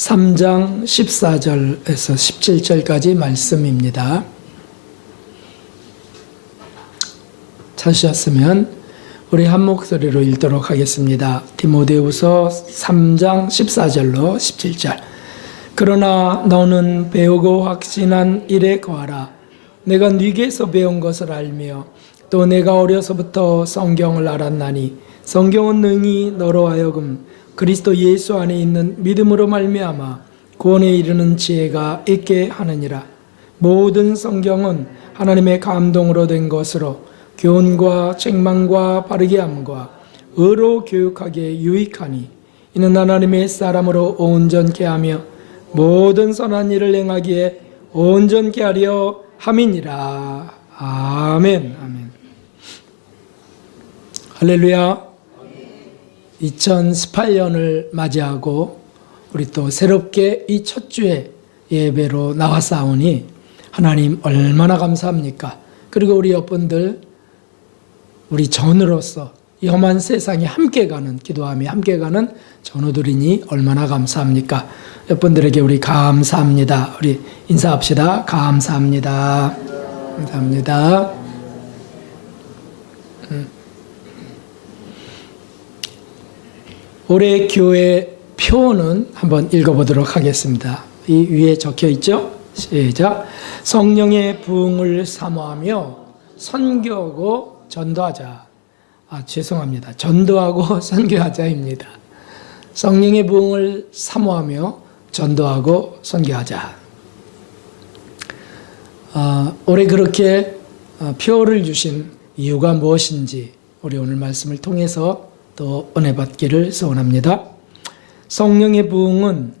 3장 14절에서 17절까지 말씀입니다. 찾으셨으면 우리 한 목소리로 읽도록 하겠습니다. 디모데후서 3장 14절로 17절. 그러나 너는 배우고 확신한 일에 거하라. 내가 네게서 배운 것을 알며 또 내가 어려서부터 성경을 알았나니 성경은 능히 너로 하여금 그리스도 예수 안에 있는 믿음으로 말미암아 구원에 이르는 지혜가 있게 하느니라. 모든 성경은 하나님의 감동으로 된 것으로 교훈과 책망과 바르게 함과 의로 교육하기에 유익하니 이는 하나님의 사람으로 온전케 하며 모든 선한 일을 행하기에 온전케 하려 함이니라. 아멘. 아멘. 할렐루야. 2018년을 맞이하고 우리 또 새롭게 이 첫 주에 예배로 나와싸우니 하나님 얼마나 감사합니까? 그리고 우리 여러분들 우리 전우로서 이 험한 세상에 함께 가는, 기도하며 함께 가는 전우들이니 얼마나 감사합니까? 여러분들에게 우리 감사합니다. 우리 인사합시다. 감사합니다. 감사합니다. 올해 교회 표는 한번 읽어보도록 하겠습니다. 이 위에 적혀 있죠? 시작. 성령의 부흥을 사모하며 선교하고 전도하자. 죄송합니다. 전도하고 선교하자입니다. 성령의 부흥을 사모하며 전도하고 선교하자. 올해 그렇게 표를 주신 이유가 무엇인지 우리 오늘 말씀을 통해서 또 은혜 받기를 소원합니다. 성령의 부흥은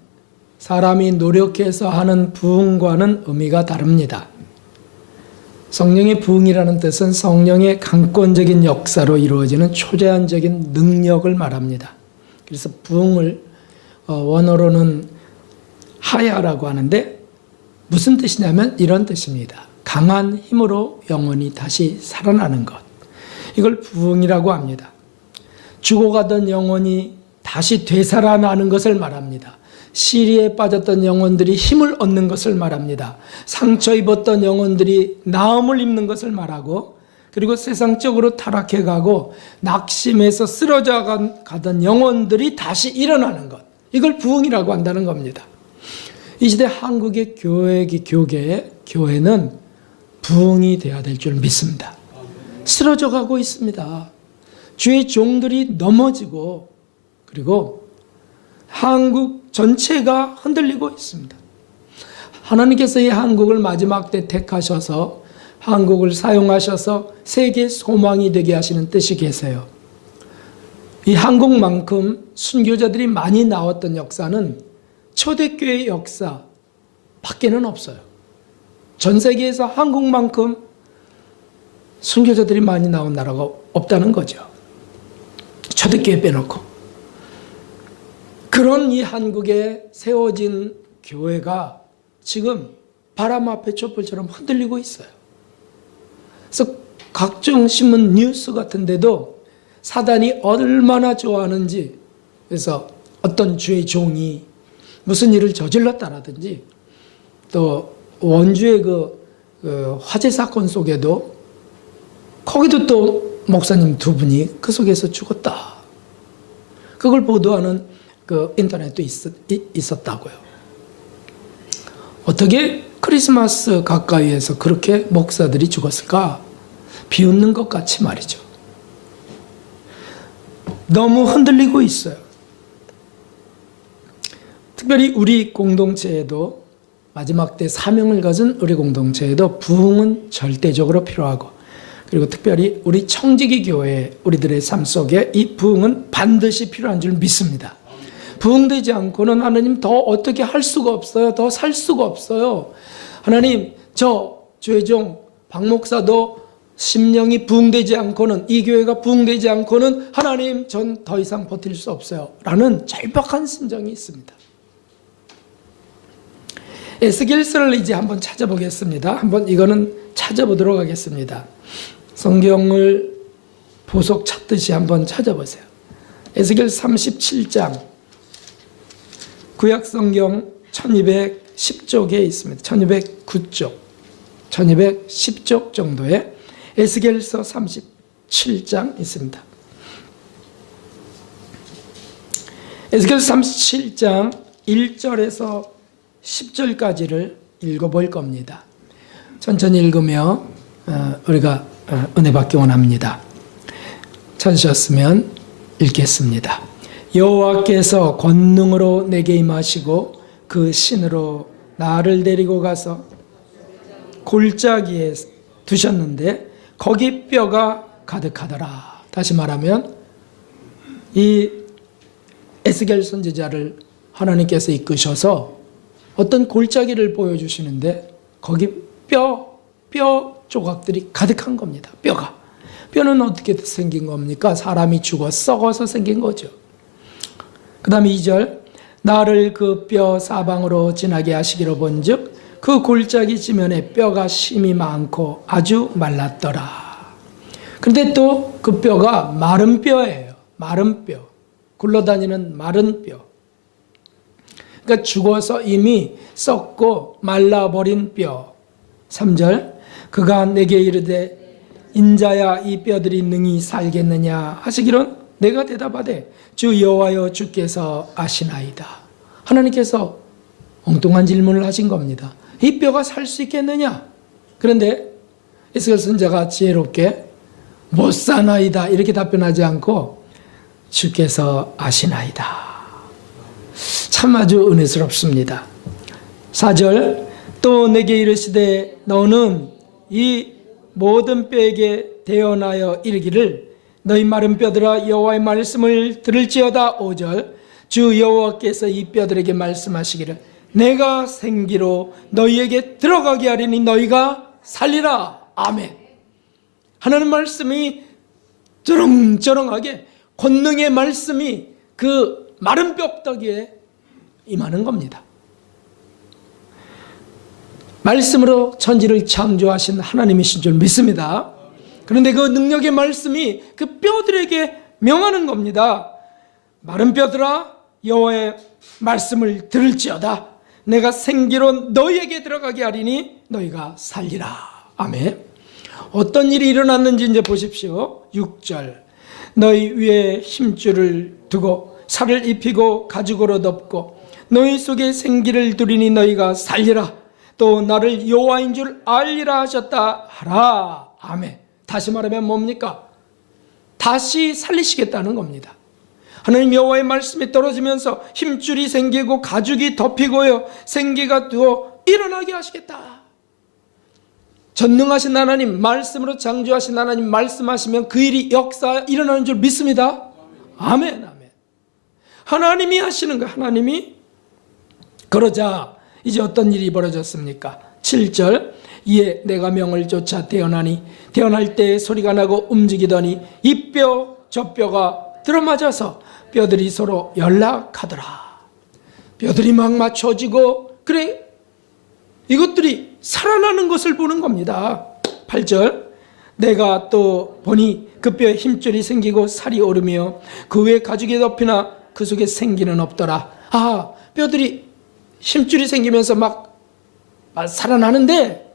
사람이 노력해서 하는 부흥과는 의미가 다릅니다. 성령의 부흥이라는 뜻은 성령의 강권적인 역사로 이루어지는 초제한적인 능력을 말합니다. 그래서 부흥을 원어로는 하야라고 하는데 무슨 뜻이냐면 이런 뜻입니다. 강한 힘으로 영혼이 다시 살아나는 것. 이걸 부흥이라고 합니다. 죽어가던 영혼이 다시 되살아나는 것을 말합니다. 시리에 빠졌던 영혼들이 힘을 얻는 것을 말합니다. 상처 입었던 영혼들이 나음을 입는 것을 말하고, 그리고 세상적으로 타락해가고 낙심해서 쓰러져 가던 영혼들이 다시 일어나는 것. 이걸 부흥이라고 한다는 겁니다. 이 시대 한국의 교회는 부흥이 되어야 될 줄 믿습니다. 쓰러져 가고 있습니다. 주의 종들이 넘어지고 그리고 한국 전체가 흔들리고 있습니다. 하나님께서 이 한국을 마지막 때 택하셔서 한국을 사용하셔서 세계 소망이 되게 하시는 뜻이 계세요. 이 한국만큼 순교자들이 많이 나왔던 역사는 초대교회 역사 밖에는 없어요. 전 세계에서 한국만큼 순교자들이 많이 나온 나라가 없다는 거죠. 초대교회 빼놓고. 그런 이 한국에 세워진 교회가 지금 바람 앞에 촛불처럼 흔들리고 있어요. 그래서 각종 신문 뉴스 같은 데도 사단이 얼마나 좋아하는지, 그래서 어떤 주의 종이 무슨 일을 저질렀다라든지, 또 원주의 그 화재 사건 속에도 거기도 또 목사님 두 분이 그 속에서 죽었다. 그걸 보도하는 그 인터넷도 있었다고요. 어떻게 크리스마스 가까이에서 그렇게 목사들이 죽었을까? 비웃는 것 같이 말이죠. 너무 흔들리고 있어요. 특별히 우리 공동체에도, 마지막 때 사명을 가진 우리 공동체에도 부흥은 절대적으로 필요하고, 그리고 특별히 우리 청지기 교회 우리들의 삶 속에 이 부흥은 반드시 필요한 줄 믿습니다. 부흥되지 않고는 하나님 더 어떻게 할 수가 없어요. 더 살 수가 없어요. 하나님, 저 주의 종 박 목사도 심령이 부흥되지 않고는, 이 교회가 부흥되지 않고는 하나님 전 더 이상 버틸 수 없어요. 라는 절박한 심정이 있습니다. 에스겔서를 이제 한번 찾아보겠습니다. 한번 이거는 찾아보도록 하겠습니다. 성경을 보석 찾듯이 한번 찾아보세요. 에스겔 37장 구약성경 1210쪽에 있습니다. 1209쪽, 1210쪽 정도에 에스겔서 37장 있습니다. 에스겔서 37장 1절에서 10절까지를 읽어볼 겁니다. 천천히 읽으며 우리가 은혜 받기 원합니다. 찾으셨으면 읽겠습니다. 여호와께서 권능으로 내게 임하시고 그 신으로 나를 데리고 가서 골짜기에 두셨는데 거기 뼈가 가득하더라. 다시 말하면 이 에스겔 선지자를 하나님께서 이끄셔서 어떤 골짜기를 보여주시는데 거기 뼈 조각들이 가득한 겁니다. 뼈는 어떻게 생긴 겁니까? 사람이 죽어 썩어서 생긴 거죠. 그 다음에 2절, 나를 그 뼈 사방으로 지나게 하시기로 본즉 그 골짜기 지면에 뼈가 심이 많고 아주 말랐더라. 그런데 또 그 뼈가 마른 뼈예요. 마른 뼈, 굴러다니는 마른 뼈. 그러니까 죽어서 이미 썩고 말라버린 뼈. 3절, 그가 내게 이르되 인자야 이 뼈들이 능히 살겠느냐 하시기론 내가 대답하되 주 여호와여 주께서 아시나이다. 하나님께서 엉뚱한 질문을 하신 겁니다. 이 뼈가 살 수 있겠느냐? 그런데 에스겔 선지자가 지혜롭게 못 사나이다 이렇게 답변하지 않고 주께서 아시나이다. 참 아주 은혜스럽습니다. 4절, 또 내게 이르시되 너는 이 모든 뼈에게 대언하여 이르기를 너희 마른 뼈들아 여호와의 말씀을 들을지어다. 5절, 주 여호와께서 이 뼈들에게 말씀하시기를 내가 생기로 너희에게 들어가게 하리니 너희가 살리라. 아멘. 하나님 말씀이 쩌렁쩌렁하게 권능의 말씀이 그 마른 뼈다귀에 임하는 겁니다. 말씀으로 천지를 창조하신 하나님이신 줄 믿습니다. 그런데 그 능력의 말씀이 그 뼈들에게 명하는 겁니다. 마른 뼈들아 여호와의 말씀을 들을지어다. 내가 생기로 너희에게 들어가게 하리니 너희가 살리라. 아멘. 어떤 일이 일어났는지 이제 보십시오. 6절, 너희 위에 힘줄을 두고 살을 입히고 가죽으로 덮고 너희 속에 생기를 두리니 너희가 살리라. 또 나를 여호와인 줄 알리라 하셨다 하라. 아멘. 다시 말하면 뭡니까? 다시 살리시겠다는 겁니다. 하나님 여호와의 말씀이 떨어지면서 힘줄이 생기고 가죽이 덮이고요 생기가 두어 일어나게 하시겠다. 전능하신 하나님, 말씀으로 창조하신 하나님 말씀하시면 그 일이 역사 일어나는 줄 믿습니다. 아멘. 아멘. 하나님이 하시는 거예요. 하나님이. 그러자 이제 어떤 일이 벌어졌습니까? 7절, 이에 내가 명을 쫓아 태어나니 태어날 때 소리가 나고 움직이더니 이 뼈 저 뼈가 들어맞아서 뼈들이 서로 연락하더라. 뼈들이 막 맞춰지고 그래 이것들이 살아나는 것을 보는 겁니다. 8절, 내가 또 보니 그 뼈에 힘줄이 생기고 살이 오르며 그 위에 가죽이 덮이나 그 속에 생기는 없더라. 아, 뼈들이 힘줄이 생기면서 막 살아나는데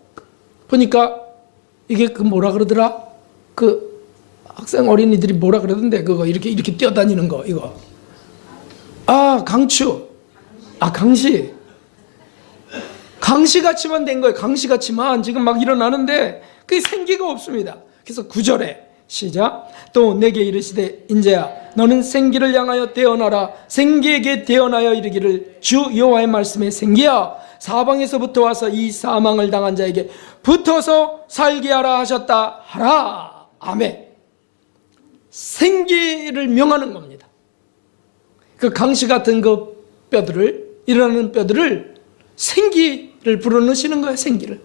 보니까 이게 그 뭐라 그러더라? 그 학생 어린이들이 뭐라 그러던데 그거 이렇게 뛰어다니는 거 이거. 아, 강추. 아, 강시같이만 된 거예요. 강시같이만 지금 막 일어나는데 그게 생기가 없습니다. 그래서 9절에 시작. 또 내게 이르시되 인자야 너는 생기를 향하여 대언하라. 생기에게 대언하여 이르기를 주 여호와의 말씀에 생기야 사방에서부터 와서 이 사망을 당한 자에게 붙어서 살게 하라 하셨다 하라. 아멘. 생기를 명하는 겁니다. 그 강시 같은 그 뼈들을 일어나는 뼈들을 생기를 불어넣으시는 거예요. 생기를.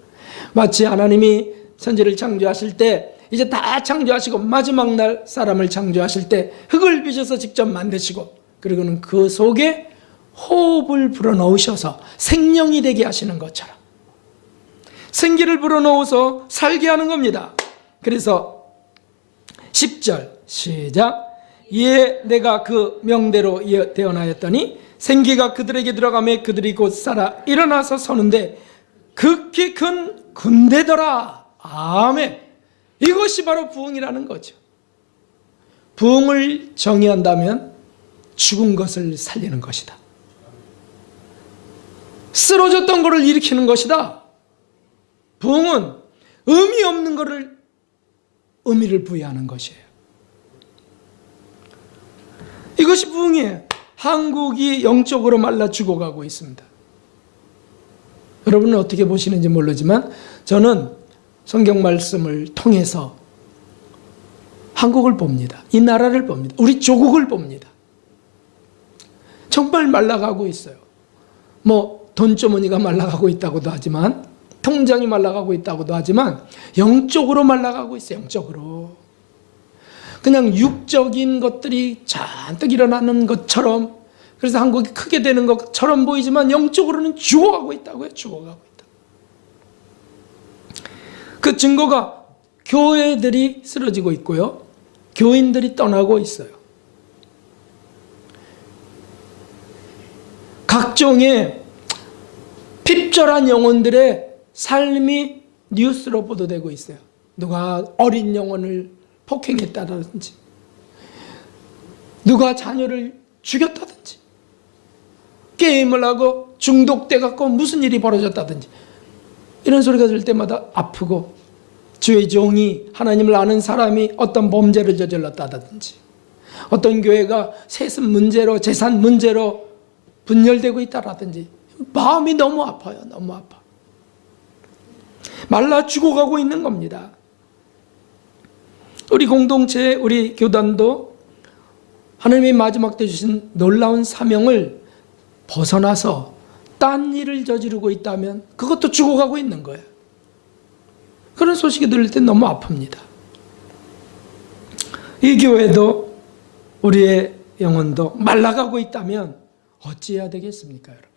마치 하나님이 천지를 창조하실 때 이제 다 창조하시고 마지막 날 사람을 창조하실 때 흙을 빚어서 직접 만드시고 그리고는 그 속에 호흡을 불어넣으셔서 생명이 되게 하시는 것처럼 생기를 불어넣어서 살게 하는 겁니다. 그래서 10절 시작. 이에 내가 그 명대로 대언하였더니 생기가 그들에게 들어가매 그들이 곧 살아 일어나서 서는데 극히 큰 군대더라. 아멘. 이것이 바로 부흥이라는 거죠. 부흥을 정의한다면 죽은 것을 살리는 것이다. 쓰러졌던 것을 일으키는 것이다. 부흥은 의미 없는 것을 의미를 부여하는 것이에요. 이것이 부흥이에요. 한국이 영적으로 말라 죽어가고 있습니다. 여러분은 어떻게 보시는지 모르지만 저는 성경 말씀을 통해서 한국을 봅니다. 이 나라를 봅니다. 우리 조국을 봅니다. 정말 말라가고 있어요. 돈주머니가 말라가고 있다고도 하지만, 통장이 말라가고 있다고도 하지만 영적으로 말라가고 있어요. 영적으로. 그냥 육적인 것들이 잔뜩 일어나는 것처럼, 그래서 한국이 크게 되는 것처럼 보이지만 영적으로는 죽어가고 있다고요. 죽어가고 있다. 그 증거가 교회들이 쓰러지고 있고요. 교인들이 떠나고 있어요. 각종의 핍절한 영혼들의 삶이 뉴스로 보도되고 있어요. 누가 어린 영혼을 폭행했다든지, 누가 자녀를 죽였다든지, 게임을 하고 중독돼 갖고 무슨 일이 벌어졌다든지, 이런 소리가 들 때마다 아프고, 주의 종이 하나님을 아는 사람이 어떤 범죄를 저질렀다든지, 어떤 교회가 세습 문제로, 재산 문제로 분열되고 있다라든지, 마음이 너무 아파요. 너무 아파. 말라 죽어가고 있는 겁니다. 우리 공동체, 우리 교단도 하나님이 마지막 때 주신 놀라운 사명을 벗어나서 딴 일을 저지르고 있다면 그것도 죽어가고 있는 거예요. 그런 소식이 들릴 때 너무 아픕니다. 이 교회도 우리의 영혼도 말라가고 있다면 어찌해야 되겠습니까, 여러분?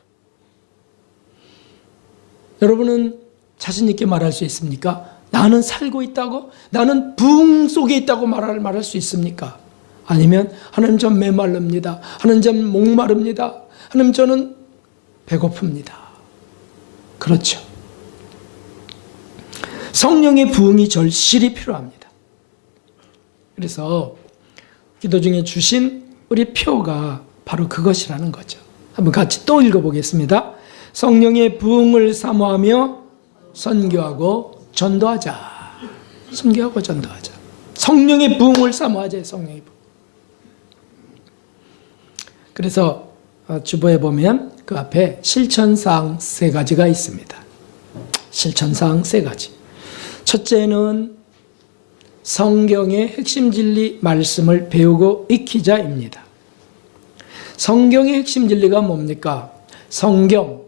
여러분은 자신 있게 말할 수 있습니까? 나는 살고 있다고? 나는 부흥 속에 있다고 말할 수 있습니까? 아니면 하나님 전 메말릅니다. 하나님 전 목마릅니다. 하나님 저는 배고픕니다. 그렇죠. 성령의 부흥이 절실히 필요합니다. 그래서 기도 중에 주신 우리 표가 바로 그것이라는 거죠. 한번 같이 또 읽어보겠습니다. 성령의 부흥을 사모하며 선교하고 전도하자. 선교하고 전도하자. 성령의 부흥을 사모하자. 성령의 부흥. 그래서 주보에 보면 그 앞에 실천사항 3가지가 있습니다. 실천사항 3가지. 첫째는 성경의 핵심 진리 말씀을 배우고 익히자입니다. 성경의 핵심 진리가 뭡니까? 성경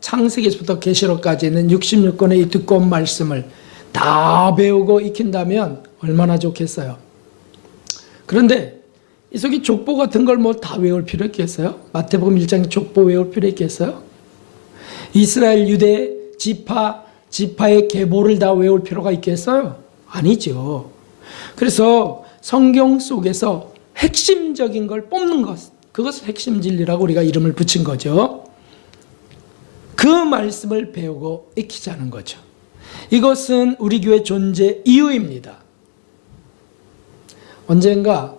창세기에서부터 계시록까지 있는 66권의 이 두꺼운 말씀을 다 배우고 익힌다면 얼마나 좋겠어요. 그런데 이 속에 족보 같은 걸 다 외울 필요 있겠어요? 마태복음 1장 족보 외울 필요 있겠어요? 이스라엘 유대 지파의 계보를 다 외울 필요가 있겠어요? 아니죠. 그래서 성경 속에서 핵심적인 걸 뽑는 것, 그것을 핵심 진리라고 우리가 이름을 붙인 거죠. 그 말씀을 배우고 익히자는 거죠. 이것은 우리 교회 존재 이유입니다. 언젠가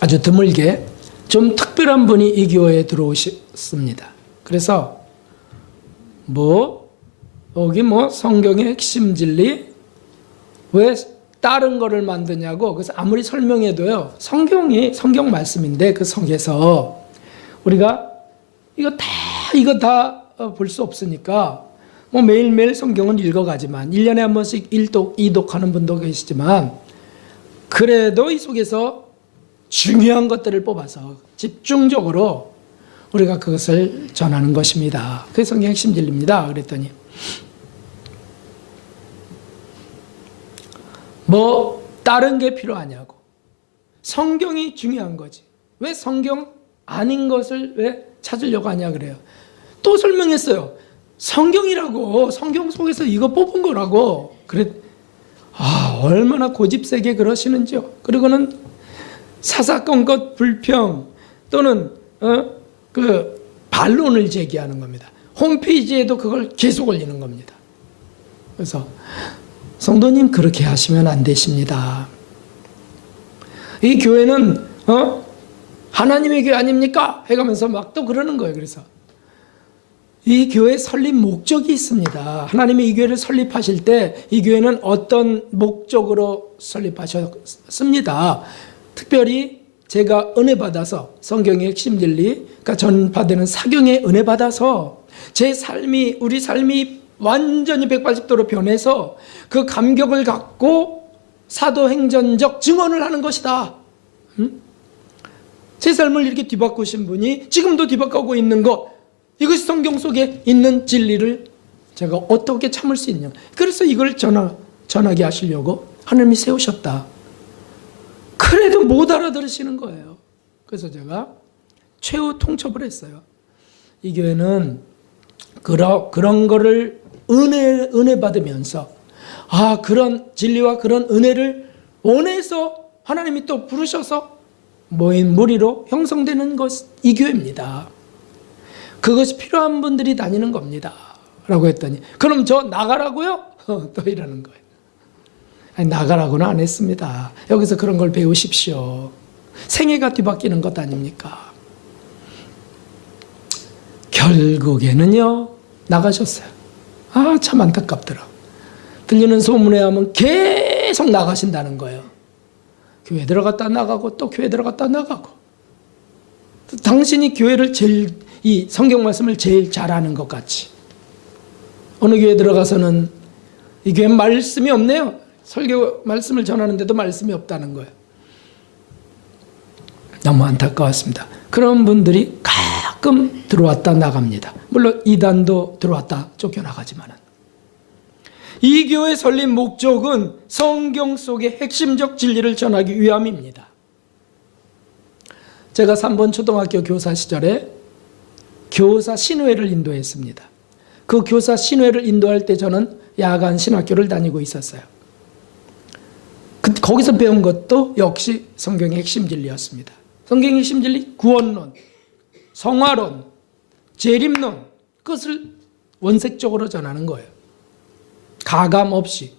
아주 드물게 좀 특별한 분이 이 교회에 들어오셨습니다. 그래서 여기 성경의 핵심 진리 왜 다른 거를 만드냐고. 그래서 아무리 설명해도요, 성경 말씀인데 그 속에서 우리가 이거 다 볼 수 없으니까 매일매일 성경은 읽어가지만 1년에 한 번씩 1독, 2독 하는 분도 계시지만, 그래도 이 속에서 중요한 것들을 뽑아서 집중적으로 우리가 그것을 전하는 것입니다. 그게 성경 핵심 진리입니다. 그랬더니 다른 게 필요하냐고. 성경이 중요한 거지. 왜 성경 아닌 것을 왜 찾으려고 하냐 그래요. 또 설명했어요. 성경이라고, 성경 속에서 이거 뽑은 거라고. 얼마나 고집세게 그러시는지요. 그리고는 사사건건 불평 또는 그 반론을 제기하는 겁니다. 홈페이지에도 그걸 계속 올리는 겁니다. 그래서 성도님 그렇게 하시면 안 되십니다. 이 교회는 하나님의 교회 아닙니까? 해가면서 막 또 그러는 거예요. 그래서 이 교회 설립 목적이 있습니다. 하나님이 이 교회를 설립하실 때 이 교회는 어떤 목적으로 설립하셨습니다. 특별히 제가 은혜 받아서 성경의 핵심 진리, 그러니까 전파되는 사경의 은혜 받아서 제 삶이, 우리 삶이 완전히 180도로 변해서 그 감격을 갖고 사도행전적 증언을 하는 것이다. 제 삶을 이렇게 뒤바꾸신 분이 지금도 뒤바꾸고 있는 것, 이것이 성경 속에 있는 진리를 제가 어떻게 참을 수 있냐. 그래서 이걸 전하게 하시려고 하나님이 세우셨다. 그래도 못 알아들으시는 거예요. 그래서 제가 최후 통첩을 했어요. 이 교회는 그런 거를 은혜 받으면서 그런 진리와 그런 은혜를 원해서 하나님이 또 부르셔서 모인 무리로 형성되는 것이 이 교회입니다. 그것이 필요한 분들이 다니는 겁니다. 라고 했더니 그럼 저 나가라고요? 또 이러는 거예요. 아니, 나가라고는 안 했습니다. 여기서 그런 걸 배우십시오. 생애가 뒤바뀌는 것 아닙니까? 결국에는요 나가셨어요. 참 안타깝더라. 들리는 소문에 하면 계속 나가신다는 거예요. 교회 들어갔다 나가고 또 교회 들어갔다 나가고. 당신이 교회를 이 성경 말씀을 제일 잘하는 것 같이. 어느 교회 들어가서는 이 교회 말씀이 없네요. 설교 말씀을 전하는데도 말씀이 없다는 거예요. 너무 안타까웠습니다. 그런 분들이 가끔 들어왔다 나갑니다. 물론 이단도 들어왔다 쫓겨나가지만은. 이 교회 설립 목적은 성경 속의 핵심적 진리를 전하기 위함입니다. 제가 3번 초등학교 교사 시절에 교사 신회를 인도했습니다. 그 교사 신회를 인도할 때 저는 야간 신학교를 다니고 있었어요. 거기서 배운 것도 역시 성경의 핵심 진리였습니다. 성경의 핵심 진리, 구원론, 성화론, 재림론, 그것을 원색적으로 전하는 거예요. 가감 없이.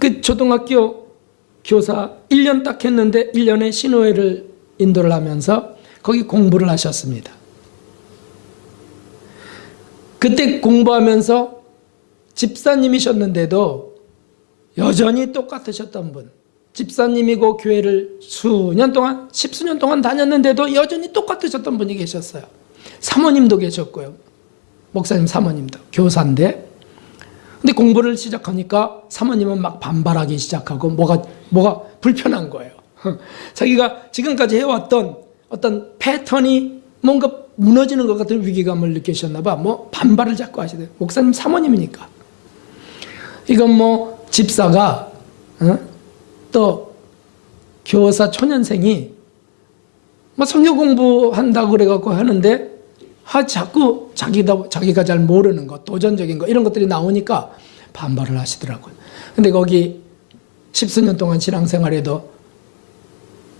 그 초등학교 교사 1년 딱 했는데 1년에 신호회를 인도를 하면서 거기 공부를 하셨습니다. 그때 공부하면서 집사님이셨는데도 여전히 똑같으셨던 분, 집사님이고 교회를 수년 동안, 10수년 동안 다녔는데도 여전히 똑같으셨던 분이 계셨어요. 사모님도 계셨고요. 목사님 사모님도 교사인데, 근데 공부를 시작하니까 사모님은 막 반발하기 시작하고 뭐가 불편한 거예요. 자기가 지금까지 해왔던 어떤 패턴이 뭔가 무너지는 것 같은 위기감을 느끼셨나 봐. 반발을 자꾸 하시대요. 목사님 사모님이니까. 이건 집사가 또 교사 초년생이 성경 공부한다고 그래갖고 하는데 자꾸 자기가 잘 모르는 것, 도전적인 것 이런 것들이 나오니까 반발을 하시더라고요. 근데 거기 10수년 동안 신앙생활에도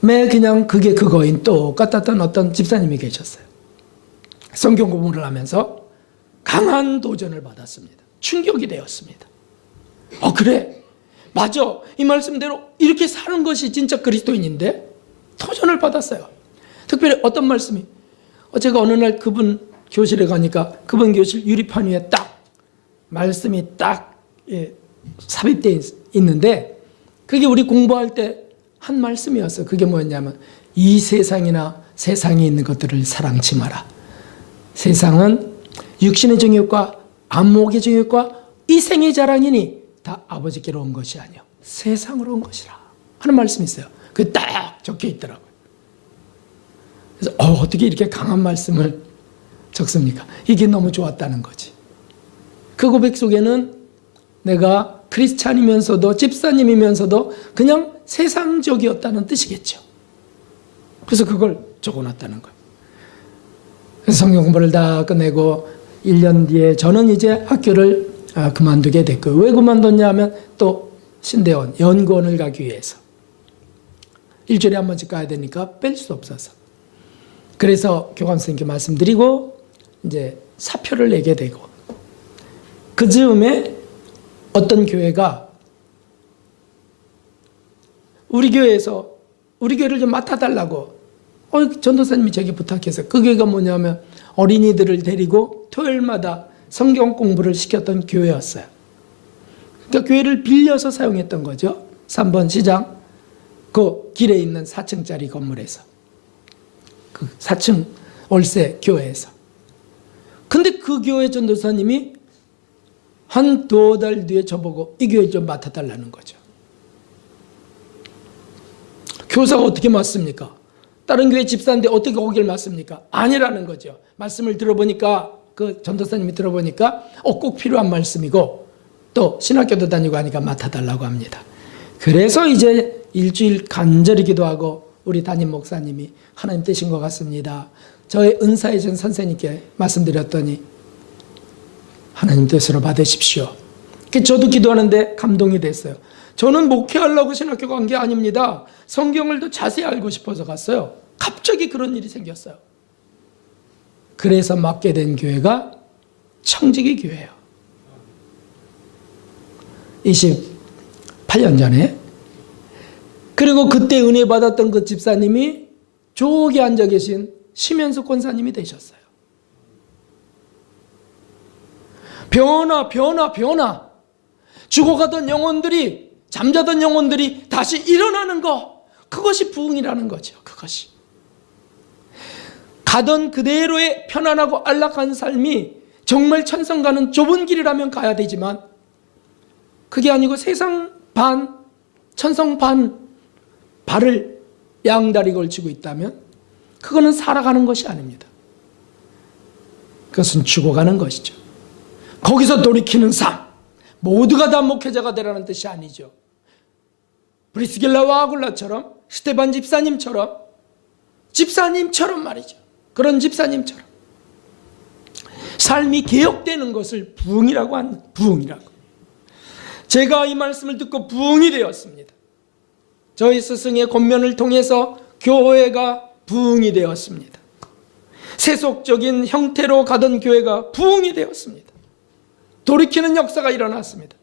매 그냥 그게 그거인 똑같았던 어떤 집사님이 계셨어요. 성경 공부를 하면서 강한 도전을 받았습니다. 충격이 되었습니다. 그래, 맞아, 이 말씀대로 이렇게 사는 것이 진짜 그리스도인인데 도전을 받았어요. 특별히 어떤 말씀이, 제가 어느 날 그분 교실에 가니까 그분 교실 유리판 위에 딱 말씀이 딱 삽입되어 있는데 그게 우리 공부할 때 한 말씀이었어요. 그게 뭐였냐면 이 세상이나 세상에 있는 것들을 사랑치 마라. 세상은 육신의 정욕과 안목의 정욕과 이생의 자랑이니 다 아버지께로 온 것이 아니요 세상으로 온 것이라 하는 말씀이 있어요. 그게 딱 적혀 있더라고요. 그래서 어떻게 이렇게 강한 말씀을 적습니까? 이게 너무 좋았다는 거지. 그 고백 속에는 내가 크리스찬이면서도 집사님이면서도 그냥 세상적이었다는 뜻이겠죠. 그래서 그걸 적어놨다는 거예요. 그래서 성경 공부를 다 끝내고 1년 뒤에 저는 이제 학교를 그만두게 됐고, 왜 그만뒀냐 하면 또 신대원 연구원을 가기 위해서. 일주일에 한 번씩 가야 되니까 뺄 수 없어서. 그래서 교감 선생님께 말씀드리고 이제 사표를 내게 되고, 그 즈음에 어떤 교회가 우리 교회에서 우리 교회를 좀 맡아달라고 전도사님이 제게 부탁해서, 그 교회가 뭐냐면 어린이들을 데리고 토요일마다 성경 공부를 시켰던 교회였어요. 그러니까 교회를 빌려서 사용했던 거죠. 3번 시장 그 길에 있는 4층짜리 건물에서, 그 4층 월세 교회에서. 근데 그 교회 전도사님이 한 2달 뒤에 저보고 이 교회 좀 맡아달라는 거죠. 교사가 어떻게 맡습니까? 다른 교회 집사인데 어떻게 거기를 맡습니까? 아니라는 거죠. 말씀을 들어보니까, 그 전도사님이 들어보니까 꼭 필요한 말씀이고, 또 신학교도 다니고 하니까 맡아달라고 합니다. 그래서 이제 일주일 간절히 기도하고 우리 담임 목사님이 하나님 뜻인 것 같습니다. 저의 은사이신 선생님께 말씀드렸더니 하나님 뜻으로 받으십시오. 저도 기도하는데 감동이 됐어요. 저는 목회하려고 신학교 간 게 아닙니다. 성경을 더 자세히 알고 싶어서 갔어요. 갑자기 그런 일이 생겼어요. 그래서 맡게 된 교회가 청지기 교회예요. 28년 전에. 그리고 그때 은혜 받았던 그 집사님이 저기 앉아 계신 심현숙 권사님이 되셨어요. 변화. 죽어가던 영혼들이, 잠자던 영혼들이 다시 일어나는 거, 그것이 부흥이라는 거죠. 그것이. 가던 그대로의 편안하고 안락한 삶이 정말 천성 가는 좁은 길이라면 가야 되지만, 그게 아니고 세상 반, 천성 반 발을 양다리 걸치고 있다면 그거는 살아가는 것이 아닙니다. 그것은 죽어가는 것이죠. 거기서 돌이키는 삶, 모두가 다 목회자가 되라는 뜻이 아니죠. 브리스길라와 아굴라처럼, 스테반 집사님처럼 말이죠. 그런 집사님처럼 삶이 개혁되는 것을 부흥이라고 합니다. 부흥이라고. 제가 이 말씀을 듣고 부흥이 되었습니다. 저희 스승의 권면을 통해서 교회가 부흥이 되었습니다. 세속적인 형태로 가던 교회가 부흥이 되었습니다. 돌이키는 역사가 일어났습니다.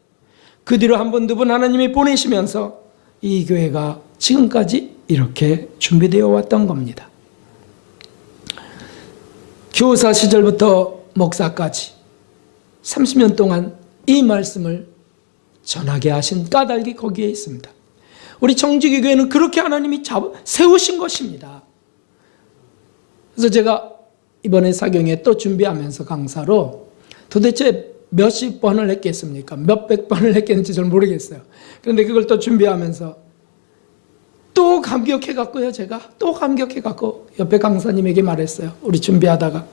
그 뒤로 한 번, 두 번 하나님이 보내시면서 이 교회가 지금까지 이렇게 준비되어 왔던 겁니다. 교사 시절부터 목사까지 30년 동안 이 말씀을 전하게 하신 까닭이 거기에 있습니다. 우리 청지기 교회는 그렇게 하나님이 세우신 것입니다. 그래서 제가 이번에 사경에 또 준비하면서 강사로 도대체 몇십 번을 했겠습니까? 몇백 번을 했겠는지 잘 모르겠어요. 그런데 그걸 또 준비하면서 또 감격해갖고요. 제가 또 감격해갖고 옆에 강사님에게 말했어요. 우리 준비하다가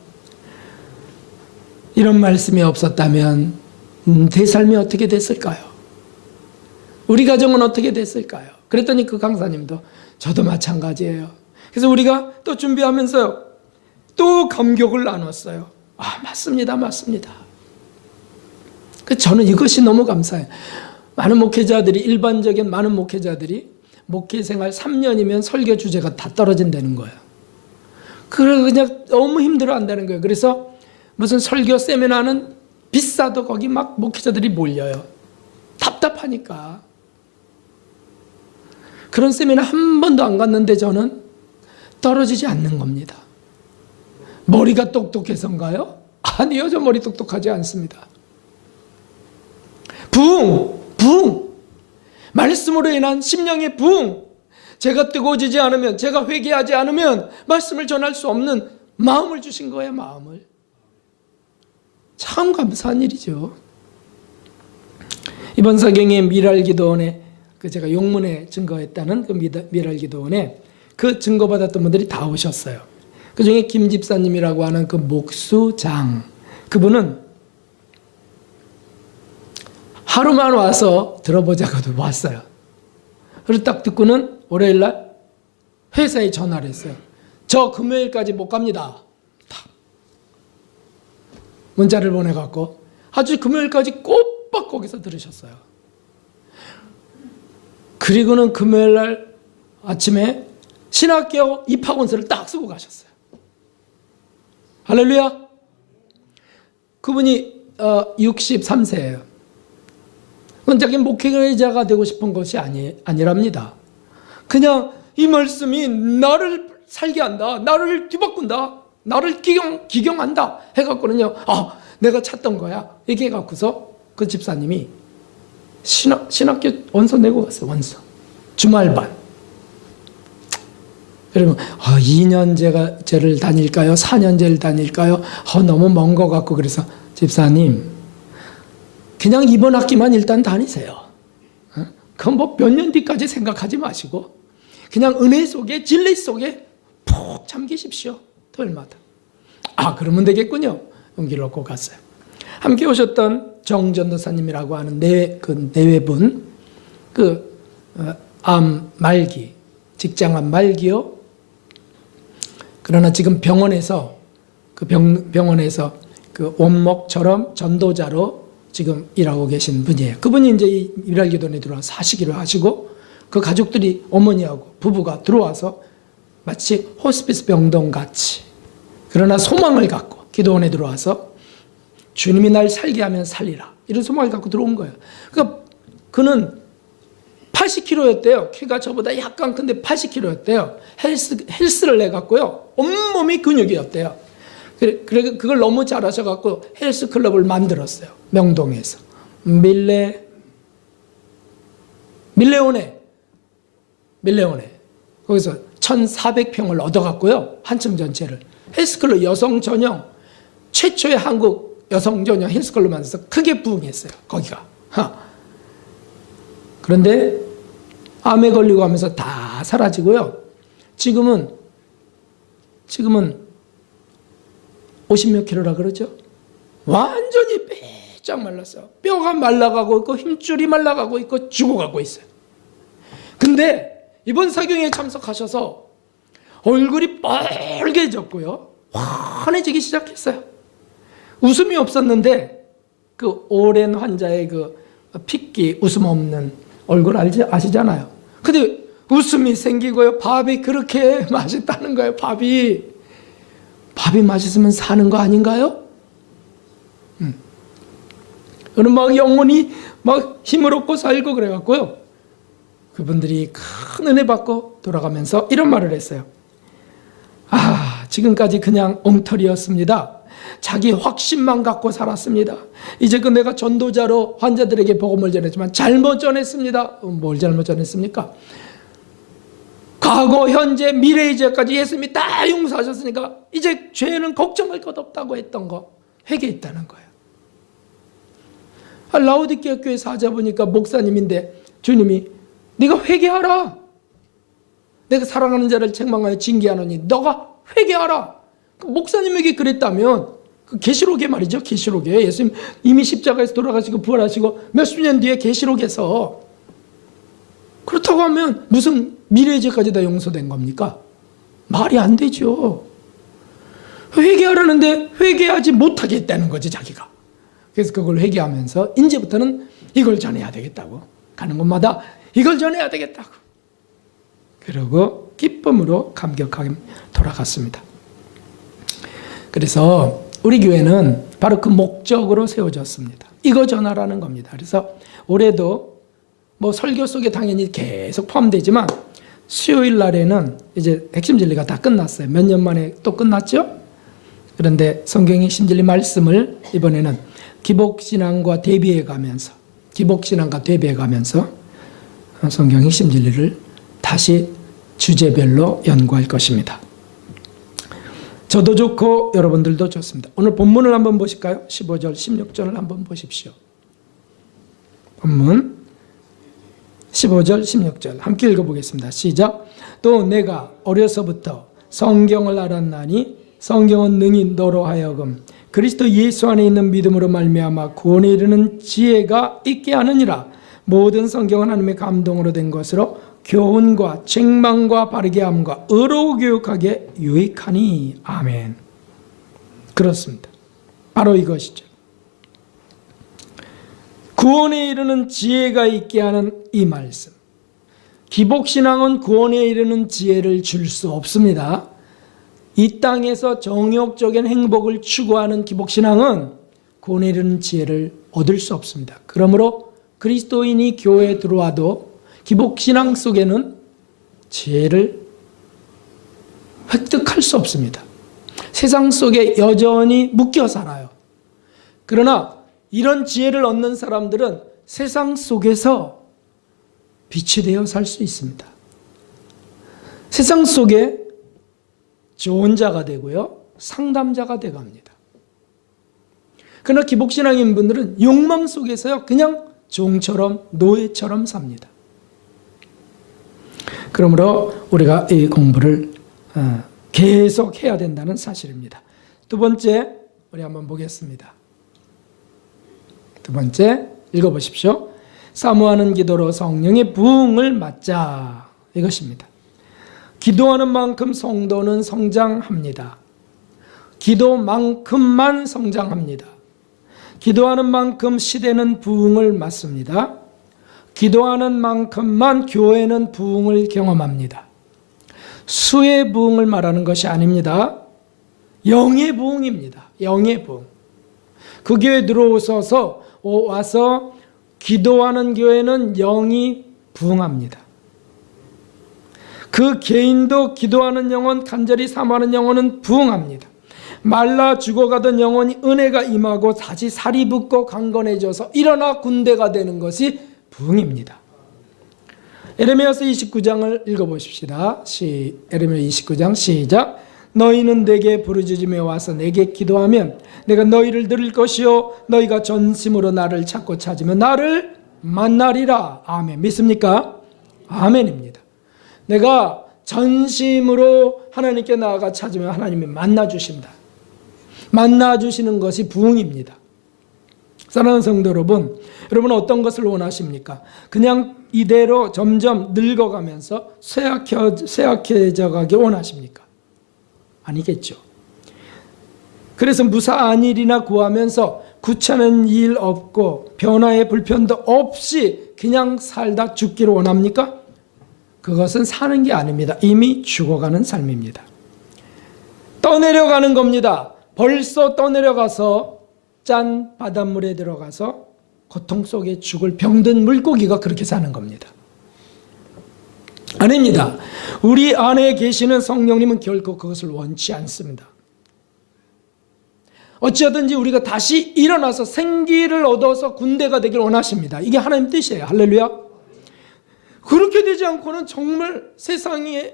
이런 말씀이 없었다면 내 삶이 어떻게 됐을까요? 우리 가정은 어떻게 됐을까요? 그랬더니 그 강사님도 저도 마찬가지예요. 그래서 우리가 또 준비하면서요, 또 감격을 나눴어요. 맞습니다. 저는 이것이 너무 감사해요. 많은 목회자들이, 일반적인 많은 목회자들이 목회 생활 3년이면 설교 주제가 다 떨어진다는 거예요. 그래서 그냥 너무 힘들어 한다는 거예요. 그래서 무슨 설교 세미나는 비싸도 거기 막 목회자들이 몰려요. 답답하니까. 그런 세미나 한 번도 안 갔는데 저는 떨어지지 않는 겁니다. 머리가 똑똑해서인가요? 아니요, 저 머리 똑똑하지 않습니다. 부흥. 말씀으로 인한 심령의 부흥. 제가 뜨거워지지 않으면, 제가 회개하지 않으면 말씀을 전할 수 없는 마음을 주신 거예요, 마음을. 참 감사한 일이죠. 이번 사경에 미랄기도원에 제가 용문에 증거했다는 그 미랄기도원에 그 증거받았던 분들이 다 오셨어요. 그 중에 김 집사님이라고 하는 그 목수장, 그분은 하루만 와서 들어보자고도 왔어요. 그리고 딱 듣고는 월요일날 회사에 전화를 했어요. 저 금요일까지 못 갑니다. 문자를 보내갖고 아주 금요일까지 꼬박 거기서 들으셨어요. 그리고는 금요일날 아침에 신학교 입학원서를 딱 쓰고 가셨어요. 할렐루야. 그분이 63세예요. 자기 목회자가 되고 싶은 것이 아니랍니다. 그냥 이 말씀이 나를 살게 한다, 나를 뒤바꾼다, 나를 기경한다 해갖고는요, 내가 찾던 거야. 이렇게 해갖고서 그 집사님이 신학교 원서 내고 갔어요. 원서. 주말반. 그러면 2년제를 다닐까요? 4년제를 다닐까요? 너무 먼 것 같고. 그래서 집사님, 그냥 이번 학기만 일단 다니세요. 그건 뭐 몇 년 뒤까지 생각하지 마시고 그냥 은혜 속에, 진리 속에 푹 잠기십시오. 토요일마다. 그러면 되겠군요. 용기를 얻고 갔어요. 함께 오셨던 정전도사님이라고 하는 그 내외분, 암 말기, 직장암 말기요. 그러나 지금 병원에서 병원에서 그 원목처럼 전도자로 지금 일하고 계신 분이에요. 그분이 이제 이 일할기도원에 들어와서 하시기로 하시고, 그 가족들이, 어머니하고 부부가 들어와서 마치 호스피스 병동 같이, 그러나 소망을 갖고 기도원에 들어와서 주님이 날 살게 하면 살리라, 이런 소망을 갖고 들어온 거예요. 그러니까 그는 80kg였대요. 키가 저보다 약간 큰데 80kg였대요. 헬스를 내갖고요, 온몸이 근육이었대요. 그래 그걸 너무 잘하셔갖고 헬스 클럽을 만들었어요. 명동에서. 밀레오네. 거기서 1,400평을 얻어갖고요, 한층 전체를. 헬스클럽 여성 전용, 최초의 한국 여성 전용 헬스클럽 만들어서 크게 부흥했어요. 거기가. 그런데 암에 걸리고 하면서 다 사라지고요. 지금은 50몇 킬로라 그러죠. 완전히 빼짝 말랐어요. 뼈가 말라가고 있고 힘줄이 말라가고 있고 죽어가고 있어요. 근데 이번 사경에 참석하셔서 얼굴이 빨개졌고요, 환해지기 시작했어요. 웃음이 없었는데 그 오랜 환자의 그 핏기, 웃음 없는 얼굴 아시잖아요. 근데 웃음이 생기고요, 밥이 그렇게 맛있다는 거예요. 밥이 맛있으면 사는 거 아닌가요? 그럼 막 영혼이 막 힘을 얻고 살고 그래갖고요, 그분들이 큰 은혜 받고 돌아가면서 이런 말을 했어요. 지금까지 그냥 엉터리였습니다. 자기 확신만 갖고 살았습니다. 이제 내가 전도자로 환자들에게 복음을 전했지만 잘못 전했습니다. 뭘 잘못 전했습니까? 과거, 현재, 미래의 죄까지 예수님이 다 용서하셨으니까 이제 죄는 걱정할 것 없다고 했던 거 회개했다는 거예요. 라오디게아 교회 사자 보니까 목사님인데 주님이 네가 회개하라. 내가 사랑하는 자를 책망하여 징계하노니 너가 회개하라. 목사님에게 그랬다면 계시록에 말이죠. 계시록에 예수님 이미 십자가에서 돌아가시고 부활하시고 몇십 년 뒤에 계시록에서, 그렇다고 하면 무슨 미래의 죄까지 다 용서된 겁니까? 말이 안 되죠. 회개하라는데 회개하지 못하게 했다는 거지, 자기가. 그래서 그걸 회개하면서 이제부터는 이걸 전해야 되겠다고, 가는 곳마다 이걸 전해야 되겠다고, 그러고 기쁨으로 감격하게 돌아갔습니다. 그래서 우리 교회는 바로 그 목적으로 세워졌습니다. 이거 전하라는 겁니다. 그래서 올해도 뭐 설교 속에 당연히 계속 포함되지만 수요일 날에는 이제 핵심 진리가 다 끝났어요. 몇 년 만에 또 끝났죠? 그런데 성경의 핵심 진리 말씀을 이번에는 기복신앙과 대비해 가면서 성경 핵심 진리를 다시 주제별로 연구할 것입니다. 저도 좋고 여러분들도 좋습니다. 오늘 본문을 한번 보실까요? 15절, 16절을 한번 보십시오. 본문 15절, 16절 함께 읽어보겠습니다. 시작. 또 내가 어려서부터 성경을 알았나니 성경은 능히 너로 하여금 그리스도 예수 안에 있는 믿음으로 말미암아 구원에 이르는 지혜가 있게 하느니라. 모든 성경은 하나님의 감동으로 된 것으로 교훈과 책망과 바르게 함과 의로 교육하게 유익하니. 아멘. 그렇습니다. 바로 이것이죠. 구원에 이르는 지혜가 있게 하는 이 말씀. 기복신앙은 구원에 이르는 지혜를 줄 수 없습니다. 이 땅에서 정욕적인 행복을 추구하는 기복신앙은 구원에 이르는 지혜를 얻을 수 없습니다. 그러므로 그리스도인이 교회에 들어와도 기복신앙 속에는 지혜를 획득할 수 없습니다. 세상 속에 여전히 묶여 살아요. 그러나 이런 지혜를 얻는 사람들은 세상 속에서 빛이 되어 살 수 있습니다. 세상 속에 좋은 자가 되고요, 상담자가 되어갑니다. 그러나 기복신앙인 분들은 욕망 속에서요, 그냥 종처럼 노예처럼 삽니다. 그러므로 우리가 이 공부를 계속 해야 된다는 사실입니다. 두 번째, 우리 한번 보겠습니다. 두 번째, 읽어보십시오. 사모하는 기도로 성령의 부흥을 맞자. 이것입니다. 기도하는 만큼 성도는 성장합니다. 기도만큼만 성장합니다. 기도하는 만큼 시대는 부흥을 맞습니다. 기도하는 만큼만 교회는 부흥을 경험합니다. 수의 부흥을 말하는 것이 아닙니다. 영의 부흥입니다. 영의 부흥. 그 교회에 들어오셔서 와서 기도하는 교회는 영이 부흥합니다. 그 개인도 기도하는 영혼, 간절히 사모하는 영혼은 부흥합니다. 말라 죽어가던 영혼이 은혜가 임하고 다시 살이 붙고 강건해져서 일어나 군대가 되는 것이 부흥입니다. 에레미야서 29장을 읽어보십시다. 에레미야 29장 시작. 너희는 내게 부르짖으며 와서 내게 기도하면 내가 너희를 들을 것이요 너희가 전심으로 나를 찾고 찾으면 나를 만나리라. 아멘. 믿습니까? 아멘입니다. 내가 전심으로 하나님께 나아가 찾으면 하나님이 만나주신다. 만나주시는 것이 부흥입니다. 사랑하는 성도 여러분, 여러분은 어떤 것을 원하십니까? 그냥 이대로 점점 늙어가면서 쇠약해져 가기 원하십니까? 아니겠죠. 그래서 무사한 일이나 구하면서 구차는 일 없고 변화의 불편도 없이 그냥 살다 죽기를 원합니까? 그것은 사는 게 아닙니다. 이미 죽어가는 삶입니다. 떠내려가는 겁니다. 벌써 떠내려가서 짠 바닷물에 들어가서 고통 속에 죽을 병든 물고기가 그렇게 사는 겁니다. 아닙니다. 우리 안에 계시는 성령님은 결코 그것을 원치 않습니다. 어찌하든지 우리가 다시 일어나서 생기를 얻어서 군대가 되길 원하십니다. 이게 하나님 뜻이에요. 할렐루야. 그렇게 되지 않고는 정말 세상에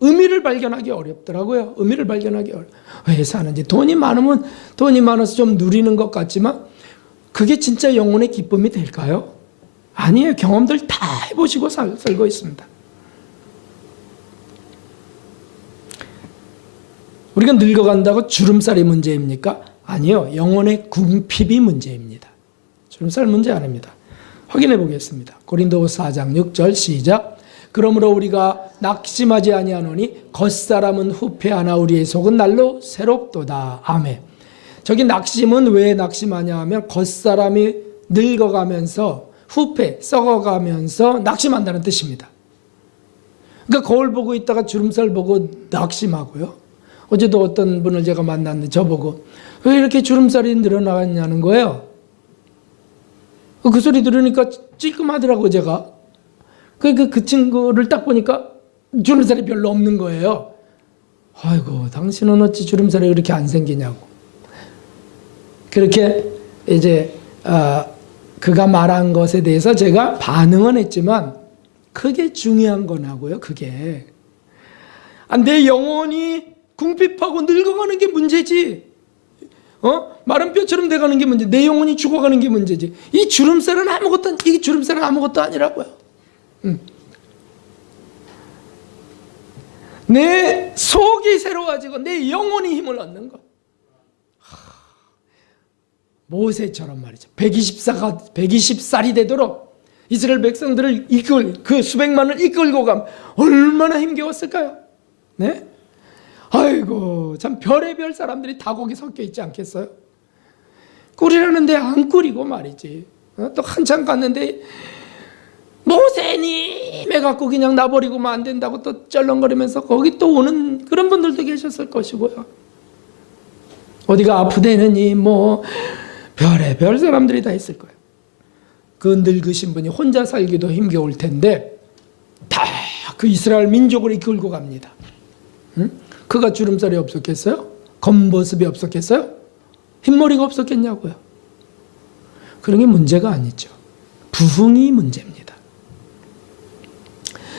의미를 발견하기 어렵더라고요. 의미를 발견하기 어려워요. 왜 사는지. 돈이 많으면 돈이 많아서 좀 누리는 것 같지만 그게 진짜 영혼의 기쁨이 될까요? 아니에요. 경험들 다 해보시고 살고 있습니다. 우리가 늙어간다고 주름살이 문제입니까? 아니요. 영혼의 궁핍이 문제입니다. 주름살 문제 아닙니다. 확인해 보겠습니다. 고린도후서 4장 6절 시작. 그러므로 우리가 낙심하지 아니하노니 겉사람은 후패하나 우리의 속은 날로 새롭도다. 아멘. 저기 낙심은 왜 낙심하냐 하면 겉사람이 늙어가면서 후패, 썩어가면서 낙심한다는 뜻입니다. 그러니까 거울 보고 있다가 주름살 보고 낙심하고요. 어제도 어떤 분을 제가 만났는데 저보고 왜 이렇게 주름살이 늘어나냐는 거예요. 그 소리 들으니까 찔끔하더라고 제가. 그 친구를 딱 보니까 주름살이 별로 없는 거예요. 아이고 당신은 어찌 주름살이 그렇게 안 생기냐고. 그렇게 이제 그가 말한 것에 대해서 제가 반응은 했지만 그게 중요한 거냐고요. 그게 내 영혼이 궁핍하고 늙어가는 게 문제지. 마른 뼈처럼 돼가는 게 문제. 내 영혼이 죽어가는 게 문제지. 이 주름살은 아무것도 아니라고요. 내 속이 새로워지고 내 영혼이 힘을 얻는 것. 모세처럼 말이죠. 120살이 되도록 이스라엘 백성들을 그 수백만을 이끌고 가면 얼마나 힘겨웠을까요? 네? 아이고 참 별의별 사람들이 다 거기 섞여 있지 않겠어요? 꿀이라는데 안 꿀이고 말이지. 또 한참 갔는데 모세님 해갖고 그냥 놔버리고만 안 된다고 또 쩔렁거리면서 거기 또 오는 그런 분들도 계셨을 것이고요. 어디가 아프대느니 뭐 별의별 사람들이 다 있을 거예요. 그 늙으신 분이 혼자 살기도 힘겨울 텐데 다 그 이스라엘 민족을 이끌고 갑니다. 응? 그가 주름살이 없었겠어요? 겉모습이 없었겠어요? 흰머리가 없었겠냐고요. 그런 게 문제가 아니죠. 부흥이 문제입니다.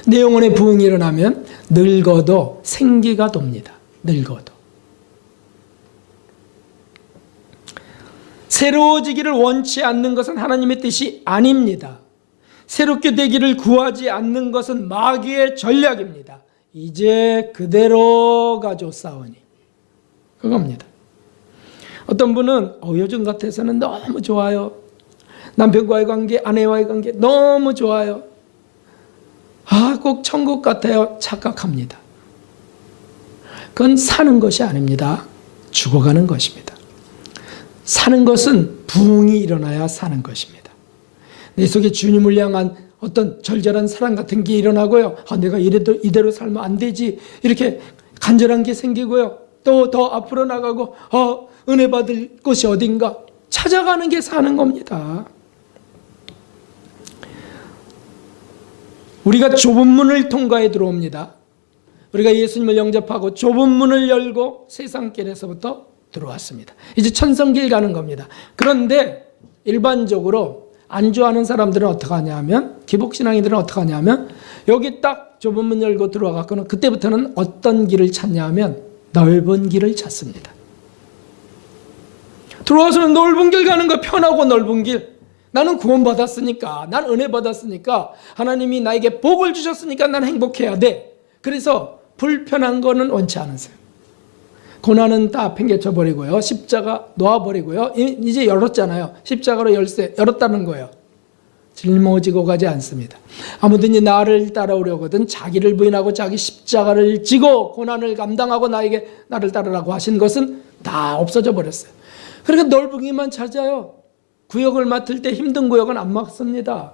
내 영혼에 부흥이 일어나면 늙어도 생기가 돕니다. 늙어도. 새로워지기를 원치 않는 것은 하나님의 뜻이 아닙니다. 새롭게 되기를 구하지 않는 것은 마귀의 전략입니다. 이제 그대로 가져싸우니 그겁니다. 어떤 분은 요즘 같아서는 너무 좋아요. 남편과의 관계, 아내와의 관계 너무 좋아요. 꼭 천국 같아요. 착각합니다. 그건 사는 것이 아닙니다. 죽어가는 것입니다. 사는 것은 부흥이 일어나야 사는 것입니다. 내 속에 주님을 향한 어떤 절절한 사랑 같은 게 일어나고요. 내가 이대로 살면 안 되지. 이렇게 간절한 게 생기고요. 또 더 앞으로 나가고 은혜 받을 곳이 어딘가 찾아가는 게 사는 겁니다. 우리가 좁은 문을 통과해 들어옵니다. 우리가 예수님을 영접하고 좁은 문을 열고 세상길에서부터 들어왔습니다. 이제 천성길 가는 겁니다. 그런데 일반적으로 안주하는 사람들은 어떻게 하냐면, 기복신앙이들은 어떻게 하냐면 여기 딱 좁은 문 열고 들어와갖고는 그때부터는 어떤 길을 찾냐면 넓은 길을 찾습니다. 들어와서는 넓은 길 가는 거, 편하고 넓은 길. 나는 구원받았으니까, 난 은혜 받았으니까, 하나님이 나에게 복을 주셨으니까 난 행복해야 돼. 그래서 불편한 거는 원치 않으세요. 고난은 다 팽개쳐버리고요. 십자가 놓아버리고요. 이제 열었잖아요. 십자가로 열었다는 거예요. 짊어지고 가지 않습니다. 아무든지 나를 따라오려거든 자기를 부인하고 자기 십자가를 지고 고난을 감당하고 나를 따르라고 하신 것은 다 없어져 버렸어요. 그러니까 넓은 길만 찾아요. 구역을 맡을 때 힘든 구역은 안 맡습니다.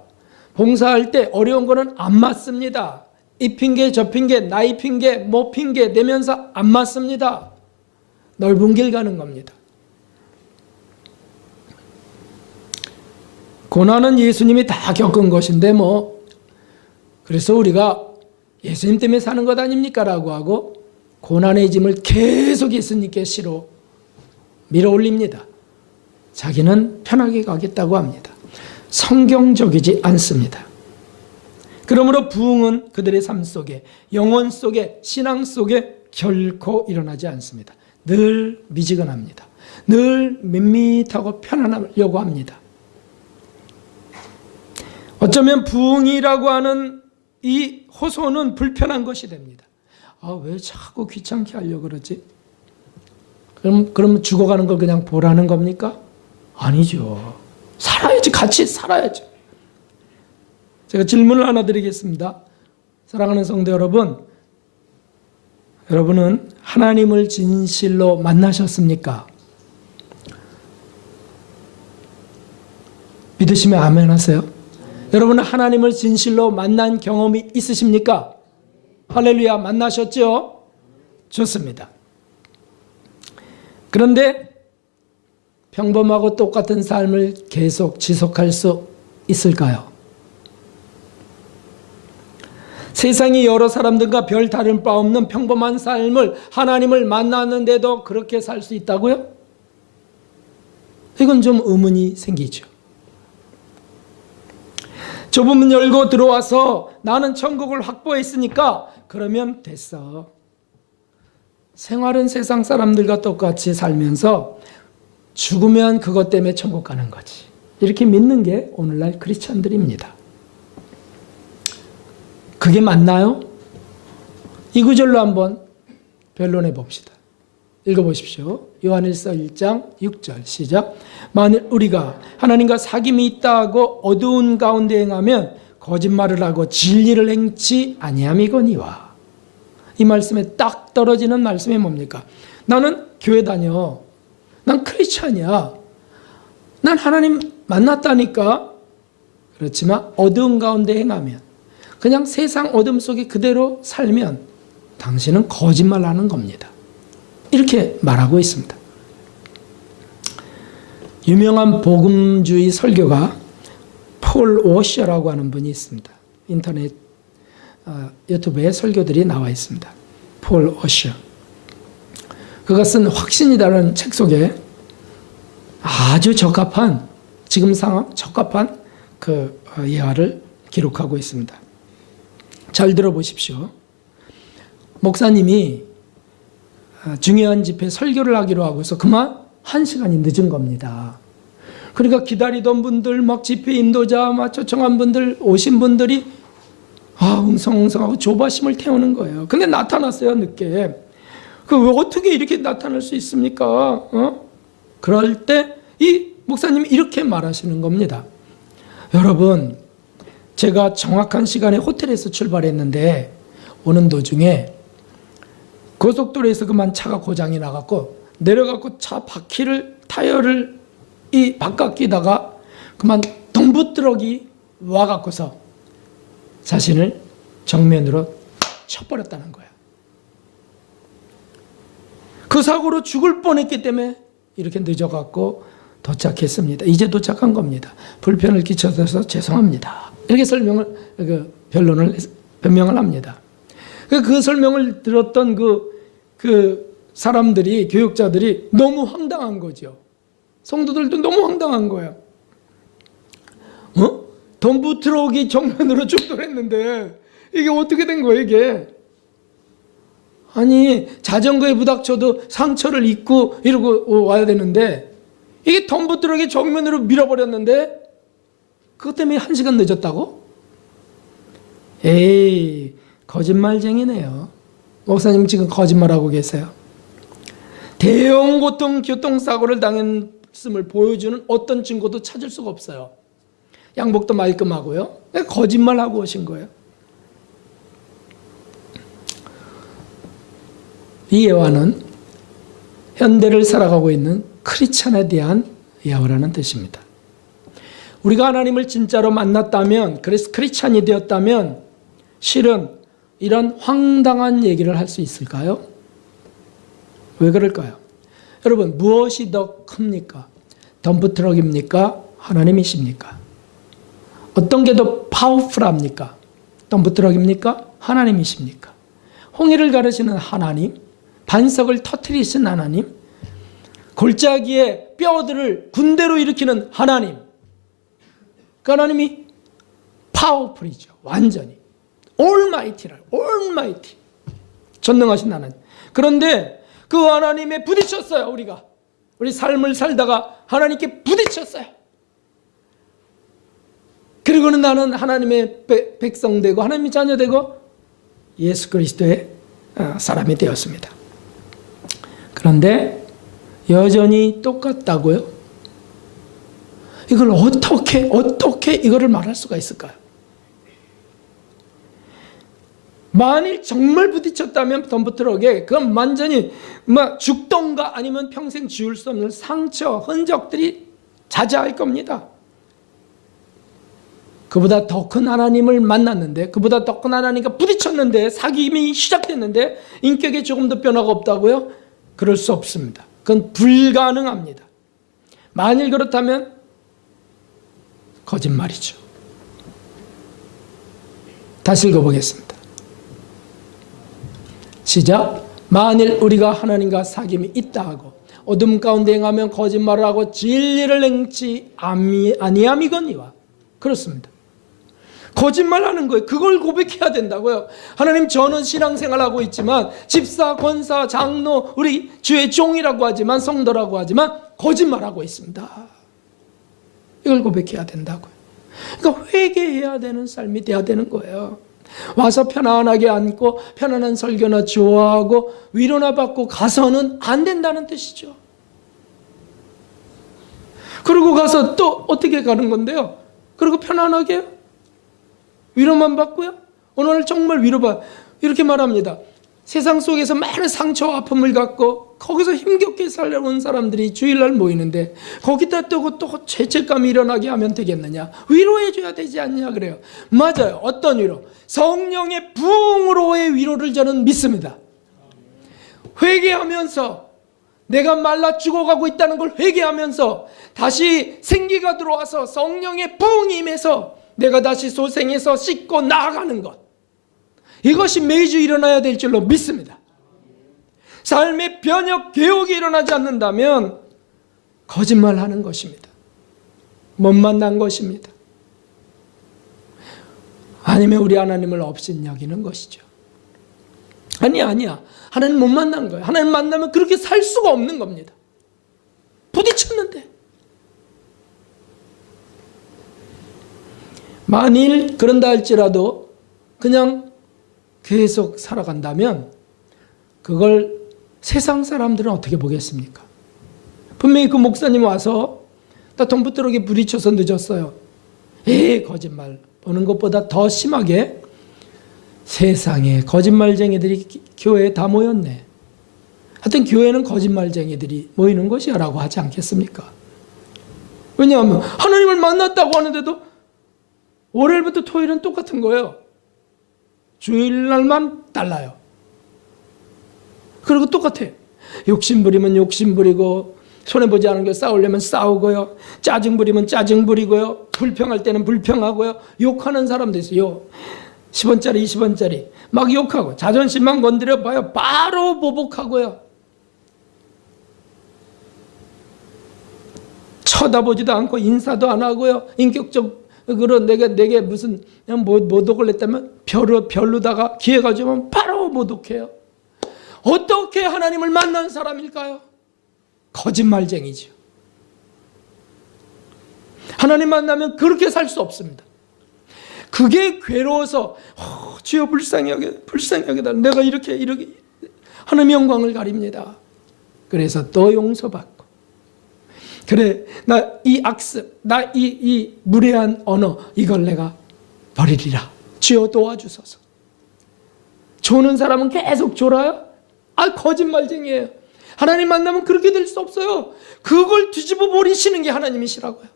봉사할 때 어려운 거는 안 맡습니다. 이 핑계 저 핑계 나이 핑계 뭐 핑계 내면서 안 맡습니다. 넓은 길 가는 겁니다. 고난은 예수님이 다 겪은 것인데 그래서 우리가 예수님 때문에 사는 것 아닙니까? 라고 하고 고난의 짐을 계속 예수님께 밀어 올립니다. 자기는 편하게 가겠다고 합니다. 성경적이지 않습니다. 그러므로 부흥은 그들의 삶 속에, 영혼 속에, 신앙 속에 결코 일어나지 않습니다. 늘 미지근합니다. 늘 밋밋하고 편안하려고 합니다. 어쩌면 부흥이라고 하는 이 호소는 불편한 것이 됩니다. 왜 자꾸 귀찮게 하려고 그러지? 그럼 죽어가는 걸 그냥 보라는 겁니까? 아니죠. 살아야지, 같이 살아야죠. 제가 질문을 하나 드리겠습니다. 사랑하는 성도 여러분, 여러분은 하나님을 진실로 만나셨습니까? 믿으시면 아멘 하세요. 여러분은 하나님을 진실로 만난 경험이 있으십니까? 할렐루야, 만나셨죠? 좋습니다. 그런데 평범하고 똑같은 삶을 계속 지속할 수 있을까요? 세상의 여러 사람들과 별 다른 바 없는 평범한 삶을 하나님을 만났는데도 그렇게 살 수 있다고요? 이건 좀 의문이 생기죠. 좁은 문 열고 들어와서 나는 천국을 확보했으니까 그러면 됐어. 생활은 세상 사람들과 똑같이 살면서 죽으면 그것 때문에 천국 가는 거지. 이렇게 믿는 게 오늘날 크리스찬들입니다. 그게 맞나요? 이 구절로 한번 변론해 봅시다. 읽어보십시오. 요한일서 1장 6절 시작. 만일 우리가 하나님과 사귐이 있다고 어두운 가운데 행하면 거짓말을 하고 진리를 행치 아니함이거니와. 이 말씀에 딱 떨어지는 말씀이 뭡니까? 나는 교회 다녀. 난 크리스찬이야. 난 하나님 만났다니까. 그렇지만 어두운 가운데 행하면, 그냥 세상 어둠 속에 그대로 살면 당신은 거짓말하는 겁니다. 이렇게 말하고 있습니다. 유명한 복음주의 설교가 폴 워셔라고 하는 분이 있습니다. 인터넷 유튜브에 설교들이 나와 있습니다. 폴 워셔. 그가 쓴 확신이라는 책 속에 아주 적합한, 지금 상황 적합한 그 예화를 기록하고 있습니다. 잘 들어보십시오. 목사님이 중요한 집회 설교를 하기로 하고서 그만 1시간이 늦은 겁니다. 그러니까 기다리던 분들, 막 집회 인도자, 막 초청한 분들, 오신 분들이 웅성웅성하고 조바심을 태우는 거예요. 근데 나타났어요, 늦게. 왜 어떻게 이렇게 나타날 수 있습니까? 그럴 때 이 목사님이 이렇게 말하시는 겁니다. 여러분, 제가 정확한 시간에 호텔에서 출발했는데 오는 도중에 고속도로에서 그만 차가 고장이 나갖고 내려갖고 차 바퀴를, 타이어를 이 바깥 끼다가 그만 덤부트럭이 와갖고서 자신을 정면으로 쳐버렸다는 거야. 그 사고로 죽을 뻔했기 때문에 이렇게 늦어갖고 도착했습니다. 이제 도착한 겁니다. 불편을 끼쳐서 죄송합니다. 이렇게 변명을 합니다. 그 설명을 들었던 그 사람들이, 교육자들이 너무 황당한 거죠. 성도들도 너무 황당한 거예요. 덤프트럭이 정면으로 충돌했는데 이게 어떻게 된 거예요, 이게? 아니, 자전거에 부닥쳐도 상처를 입고 이러고 와야 되는데 이게 덤프트럭이 정면으로 밀어버렸는데 그것 때문에 1시간 늦었다고? 에이, 거짓말쟁이네요. 목사님 지금 거짓말하고 계세요. 대형 교통사고를 당했음을 보여주는 어떤 증거도 찾을 수가 없어요. 양복도 말끔하고요. 거짓말하고 오신 거예요. 이 예화는 현대를 살아가고 있는 크리스찬에 대한 예화라는 뜻입니다. 우리가 하나님을 진짜로 만났다면, 그래서 크리스찬이 되었다면 실은 이런 황당한 얘기를 할 수 있을까요? 왜 그럴까요? 여러분, 무엇이 더 큽니까? 덤프트럭입니까? 하나님이십니까? 어떤 게 더 파워풀합니까? 덤프트럭입니까? 하나님이십니까? 홍해를 가르시는 하나님, 반석을 터뜨리신 하나님, 골짜기에 뼈들을 군대로 일으키는 하나님, 그 하나님이 파워풀이죠. 완전히 올마이티, 전능하신 하나님. 그런데 그 하나님에 부딪혔어요. 우리 삶을 살다가 하나님께 부딪혔어요. 그리고는 나는 하나님의 백성 되고 하나님의 자녀 되고 예수 그리스도의 사람이 되었습니다. 그런데 여전히 똑같다고요? 이걸 어떻게 이거를 말할 수가 있을까요? 만일 정말 부딪혔다면 덤프트럭에 그건 완전히 죽던가 아니면 평생 지울 수 없는 상처, 흔적들이 자자할 겁니다. 그보다 더 큰 하나님을 만났는데, 그보다 더 큰 하나님과 부딪혔는데, 사귐이 시작됐는데 인격에 조금 더 변화가 없다고요? 그럴 수 없습니다. 그건 불가능합니다. 만일 그렇다면 거짓말이죠. 다시 읽어보겠습니다. 시작. 만일 우리가 하나님과 사귐이 있다 하고 어둠 가운데 행하면 거짓말을 하고 진리를 행치 아니함이거니와. 그렇습니다. 거짓말하는 거예요. 그걸 고백해야 된다고요. 하나님, 저는 신앙생활하고 있지만 집사, 권사, 장로, 우리 주의 종이라고 하지만, 성도라고 하지만 거짓말하고 있습니다. 이걸 고백해야 된다고요. 그러니까 회개해야 되는 삶이 돼야 되는 거예요. 와서 편안하게 앉고 편안한 설교나 좋아하고 위로나 받고 가서는 안 된다는 뜻이죠. 그리고 가서 또 어떻게 가는 건데요? 그리고 편안하게 위로만 받고요. 오늘 정말 위로받, 이렇게 말합니다. 세상 속에서 많은 상처와 아픔을 갖고 거기서 힘겹게 살아온 사람들이 주일날 모이는데 거기다 또 죄책감이 일어나게 하면 되겠느냐? 위로해줘야 되지 않냐 그래요. 맞아요. 어떤 위로? 성령의 부흥으로의 위로를 저는 믿습니다. 회개하면서 내가 말라 죽어가고 있다는 걸 회개하면서 다시 생기가 들어와서 성령의 부흥이 임해서 내가 다시 소생해서 씻고 나아가는 것, 이것이 매주 일어나야 될 줄로 믿습니다. 삶의 변혁, 개혁이 일어나지 않는다면 거짓말하는 것입니다. 못 만난 것입니다. 아니면 우리 하나님을 업신여기는 것이죠. 아니야. 하나님 못 만난 거예요. 하나님 만나면 그렇게 살 수가 없는 겁니다. 부딪혔는데. 만일 그런다 할지라도 그냥 계속 살아간다면 그걸 세상 사람들은 어떻게 보겠습니까? 분명히 그 목사님 와서 나 동부트럭에 부딪혀서 늦었어요. 거짓말. 보는 것보다 더 심하게 세상에 거짓말쟁이들이 교회에 다 모였네. 하여튼 교회는 거짓말쟁이들이 모이는 것이라고 하지 않겠습니까? 왜냐하면 하나님을 만났다고 하는데도 월요일부터 토요일은 똑같은 거예요. 주일날만 달라요. 그리고 똑같아. 욕심 부리면 욕심 부리고, 손해보지 않은 게 싸우려면 싸우고요, 짜증 부리면 짜증 부리고요, 불평할 때는 불평하고요, 욕하는 사람도 있어요. 10원짜리 20원짜리 막 욕하고 자존심만 건드려 봐요. 바로 보복하고요. 쳐다보지도 않고 인사도 안 하고요. 인격적으로 내게 무슨 모독을 했다면 별로다가 기회가 주면 바로 모독해요. 어떻게 하나님을 만난 사람일까요? 거짓말쟁이죠. 하나님 만나면 그렇게 살 수 없습니다. 그게 괴로워서 주여 불쌍히 여기다 내가 이렇게 하나님의 영광을 가립니다. 그래서 또 용서받고, 그래 나 이 악습, 나 이 무례한 언어 이걸 내가 버리리라. 주여 도와주소서. 조는 사람은 계속 졸아요? 거짓말쟁이에요. 하나님 만나면 그렇게 될 수 없어요. 그걸 뒤집어 버리시는 게 하나님이시라고요.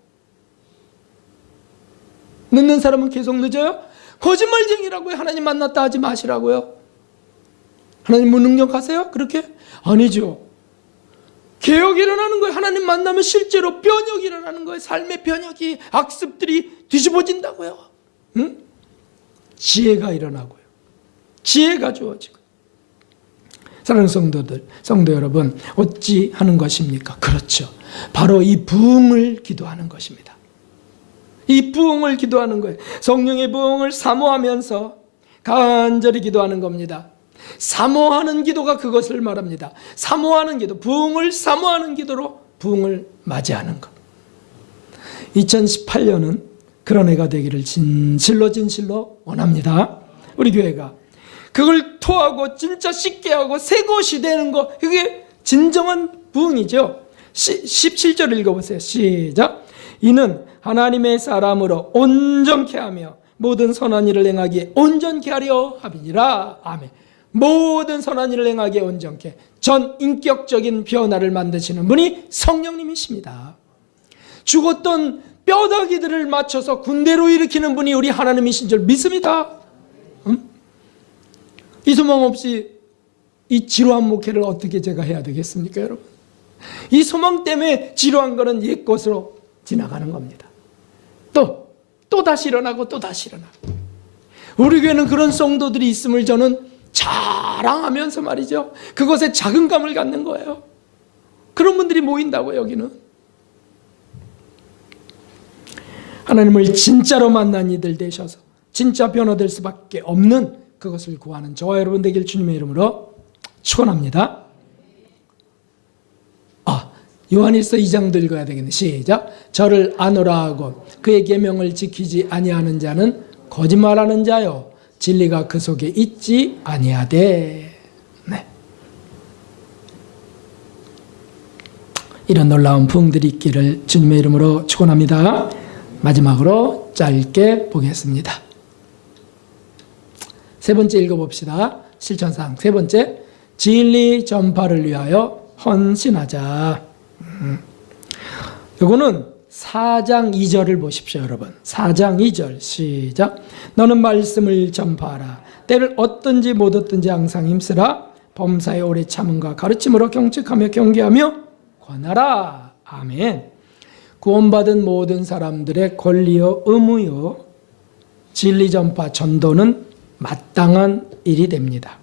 늦는 사람은 계속 늦어요? 거짓말쟁이라고요. 하나님 만났다 하지 마시라고요. 하나님 무능력하세요? 그렇게? 아니죠. 개혁이 일어나는 거예요. 하나님 만나면 실제로 변혁이 일어나는 거예요. 삶의 변혁이, 악습들이 뒤집어진다고요. 응? 지혜가 일어나고요. 지혜가 주어지고. 사랑하는 성도 여러분, 어찌 하는 것입니까? 그렇죠. 바로 이 부흥을 기도하는 것입니다. 이 부흥을 기도하는 거예요. 성령의 부흥을 사모하면서 간절히 기도하는 겁니다. 사모하는 기도가 그것을 말합니다. 사모하는 기도, 부흥을 사모하는 기도로 부흥을 맞이하는 것. 2018년은 그런 해가 되기를 진실로 원합니다. 우리 교회가 그걸 토하고 진짜 씻게 하고 새 것이 되는 거, 이게 진정한 부흥이죠. 17절 읽어보세요. 시작. 이는 하나님의 사람으로 온전케 하며 모든 선한 일을 행하기에 온전케 하려 함이니라. 아멘. 모든 선한 일을 행하기에 온전케, 전 인격적인 변화를 만드시는 분이 성령님이십니다. 죽었던 뼈다귀들을 맞춰서 군대로 일으키는 분이 우리 하나님이신 줄 믿습니다. 이 소망 없이 이 지루한 목회를 어떻게 제가 해야 되겠습니까, 여러분? 이 소망 때문에 지루한 거는 옛 것으로 지나가는 겁니다. 또 다시 일어나고 또 다시 일어나고. 우리 교회는 그런 성도들이 있음을 저는 자랑하면서 말이죠, 그것에 자긍감을 갖는 거예요. 그런 분들이 모인다고. 여기는 하나님을 진짜로 만난 이들 되셔서 진짜 변화될 수밖에 없는 그것을 구하는 저와 여러분 되길 주님의 이름으로 축원합니다. 요한일서 2장도 읽어야 되겠네. 시작. 저를 아노라 하고 그의 계명을 지키지 아니하는 자는 거짓말하는 자요, 진리가 그 속에 있지 아니하되. 네. 이런 놀라운 부흥들이 있기를 주님의 이름으로 축원합니다. 마지막으로 짧게 보겠습니다. 세 번째 읽어봅시다. 실천사항. 세 번째, 진리 전파를 위하여 헌신하자. 요거는 4장 2절을 보십시오, 여러분. 4장 2절 시작. 너는 말씀을 전파하라. 때를 얻든지 못 얻든지 항상 힘쓰라. 범사에 오래 참음과 가르침으로 경책하며 경계하며 권하라. 아멘. 구원받은 모든 사람들의 권리요 의무요 진리 전파 전도는 마땅한 일이 됩니다.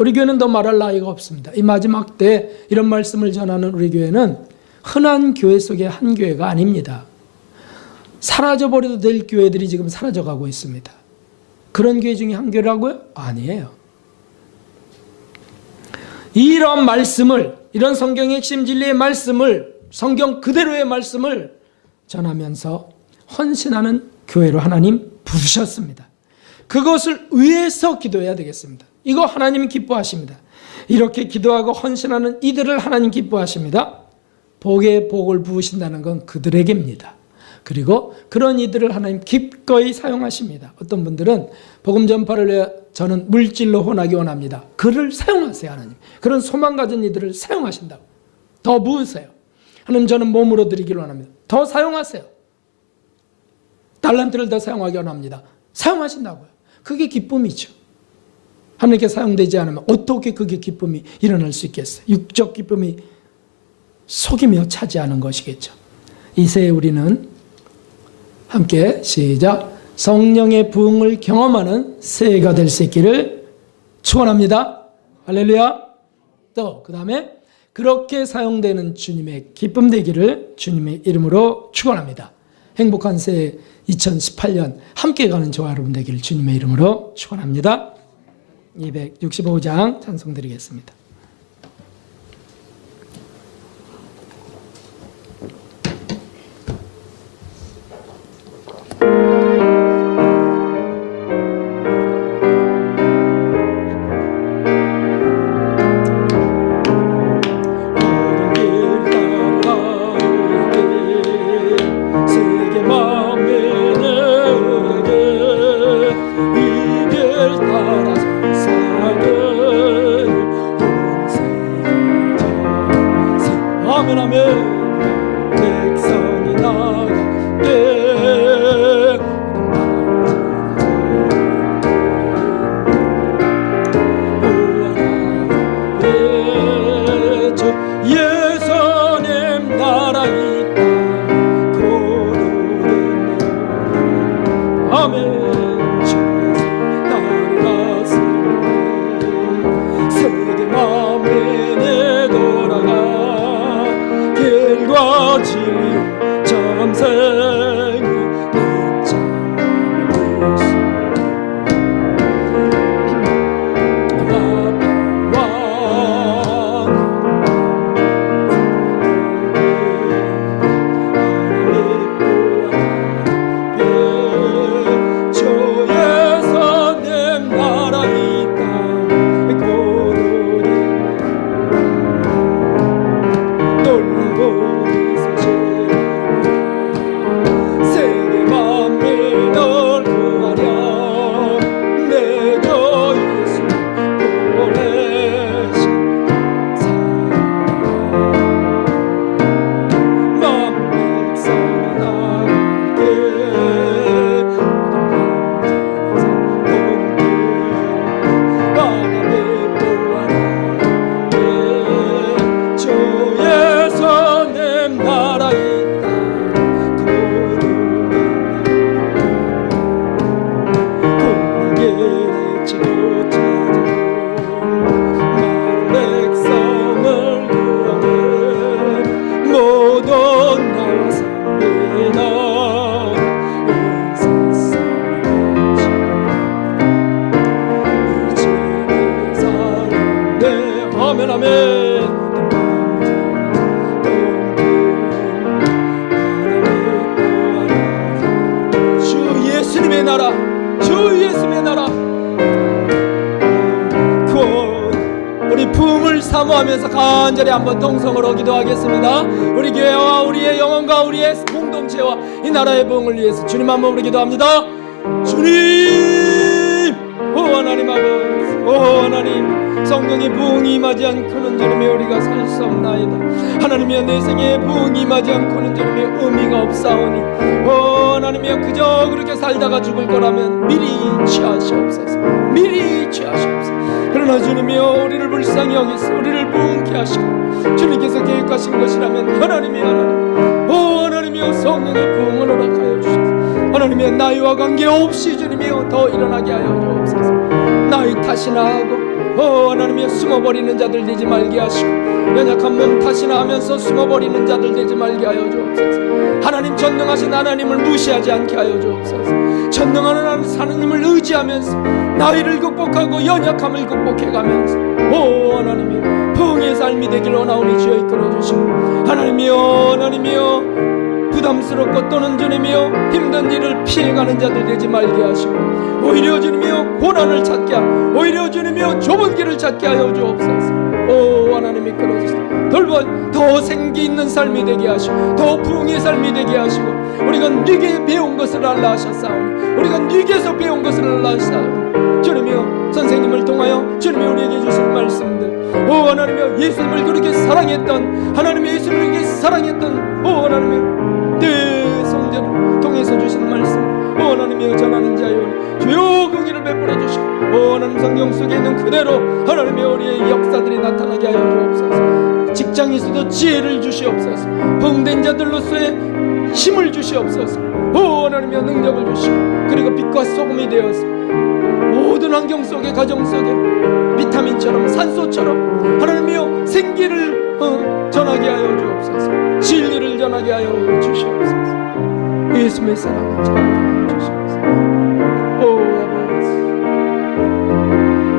우리 교회는 더 말할 나위가 없습니다. 이 마지막 때 이런 말씀을 전하는 우리 교회는 흔한 교회 속의 한 교회가 아닙니다. 사라져버려도 될 교회들이 지금 사라져가고 있습니다. 그런 교회 중에 한 교회라고요? 아니에요. 이런 말씀을, 이런 성경의 핵심 진리의 말씀을, 성경 그대로의 말씀을 전하면서 헌신하는 교회로 하나님 부르셨습니다. 그것을 위해서 기도해야 되겠습니다. 이거 하나님 기뻐하십니다. 이렇게 기도하고 헌신하는 이들을 하나님 기뻐하십니다. 복에 복을 부으신다는 건 그들에게입니다. 그리고 그런 이들을 하나님 기꺼이 사용하십니다. 어떤 분들은 복음 전파를 위해 저는 물질로 혼하기 원합니다. 그를 사용하세요, 하나님. 그런 소망 가진 이들을 사용하신다고. 더 부으세요. 하나님, 저는 몸으로 드리기를 원합니다. 더 사용하세요. 달란트를 더 사용하기 원합니다. 사용하신다고요. 그게 기쁨이죠. 하나님께 사용되지 않으면 어떻게 그게 기쁨이 일어날 수 있겠어요? 육적 기쁨이 속이며 차지하는 것이겠죠. 이세에 우리는 함께 시작. 성령의 부흥을 경험하는 새해가 될 수 있기를 축원합니다. 할렐루야. 또 그 다음에 그렇게 사용되는 주님의 기쁨 되기를 주님의 이름으로 축원합니다. 행복한 새해 2018년 함께 가는 저와 여러분 되기를 주님의 이름으로 축원합니다. 265장 찬송 드리겠습니다. 사모하면서 간절히 한번 동성으로 기도하겠습니다. 우리 교회와 우리의 영혼과 우리의 공동체와 이 나라의 부흥을 위해서 주님 한번 우리 기도합니다. 주님, 오 하나님 아버지, 오 하나님, 성령의 부흥이 임하지 않고는 주님의 우리가 살 수 없나이다. 하나님이여, 내 생에 부흥이 임하지 않고는 주님의 의미가 없사오니, 오 하나님이여, 그저 그렇게 살다가 죽을 거라면 미리 취하시옵소서. 미리 취하시옵소서. 그러나 주님이여, 우리를 불쌍히 여기서 우리를 부흥케 하시고 주님께서 계획하신 것이라면 하나님이 하나님, 오 하나님이여, 성령의 부흥을 허락하여 주소서. 하나님이여, 나이와 관계없이 주님이여 더 일어나게 하여 주옵소서. 나이 탓이나 하고 하나님이여, 숨어버리는 자들 되지 말게 하시고, 연약한 몸 탓이나 하면서 숨어버리는 자들 되지 말게 하여 주옵소서. 하나님, 전능하신 하나님을 무시하지 않게 하여 주옵소서. 전능한 하나님을 의지하면서 나이를 극복하고 연약함을 극복해가면서 오 하나님이여, 부흥의 삶이 되길 원하오니 주여 이끌어 주시고, 하나님이여 부담스럽고 또는 주님이여 힘든 일을 피해가는 자들 되지 말게 하시고, 오히려 주님이여 고난을 찾게 하고, 오히려 주님이여 좁은 길을 찾게 하여 주옵소서. 오 하나님 이끌어 주시고, 더 생기 있는 삶이 되게 하시고, 더 부흥의 삶이 되게 하시고, 우리가 네게 배운 것을 알라 하셨사오니, 우리가 네게서 배운 것을 알라 하셨사오니, 주님이여 선생님을 통하여 주님이 우리에게 주신 말씀들, 오 하나님이여, 예수님을 그렇게 사랑했던 하나님의 예수님을 그렇게 사랑했던 오 하나님이여 내 성전을 통해서 주신 말씀, 오 하나님이여 전하는 자여 주여 긍휼을 베풀어 주시고, 오 하나님 성경 속에 있는 그대로 하나님의 우리의 역사들이 나타나게 하여 주옵소서. 직장에서도 지혜를 주시옵소서. 부흥된 자들로서의 힘을 주시옵소서. 오 하나님이여 능력을 주시고, 그리고 빛과 소금이 되어서 모든 환경 속에, 가정 속에 비타민처럼 산소처럼 하나님이여 생기를 전하게 하여 주옵소서. 진리를 전하게 하여 주시옵소서. 예수의 사랑을 전하게 주시옵소서. 오 아버지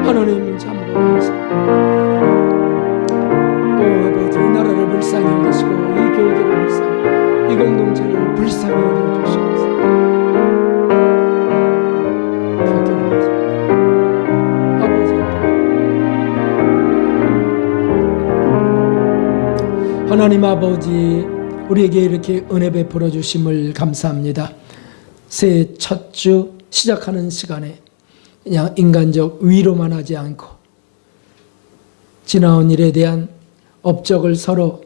하나님, 참으로 감사합니다. 오 아버지, 이 나라를 불쌍히 여기시고, 이 교회를 불쌍히, 이 공동체를 불쌍히 여겨 주시옵소서. 하나님 아버지, 우리에게 이렇게 은혜 베풀어 주심을 감사합니다. 새해 첫 주 시작하는 시간에 그냥 인간적 위로만 하지 않고 지나온 일에 대한 업적을 서로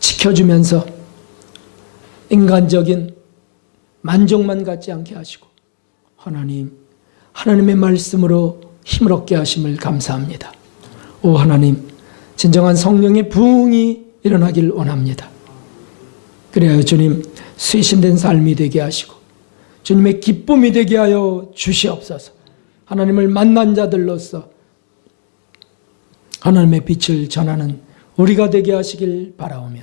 지켜주면서 인간적인 만족만 갖지 않게 하시고, 하나님의 말씀으로 힘을 얻게 하심을 감사합니다. 오 하나님, 진정한 성령의 부흥이 일어나길 원합니다. 그래야 주님 쇄신된 삶이 되게 하시고 주님의 기쁨이 되게 하여 주시옵소서. 하나님을 만난 자들로서 하나님의 빛을 전하는 우리가 되게 하시길 바라오며,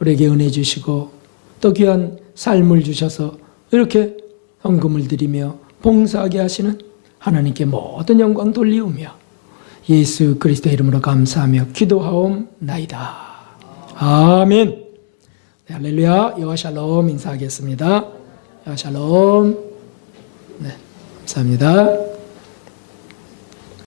우리에게 은혜 주시고 또 귀한 삶을 주셔서 이렇게 헌금을 드리며 봉사하게 하시는 하나님께 모든 영광 돌리우며 예수 그리스도의 이름으로 감사하며 기도하옵나이다. 아멘. 네, 할렐루야. 여호와 샬롬 인사하겠습니다. 여호와 샬롬. 네, 감사합니다.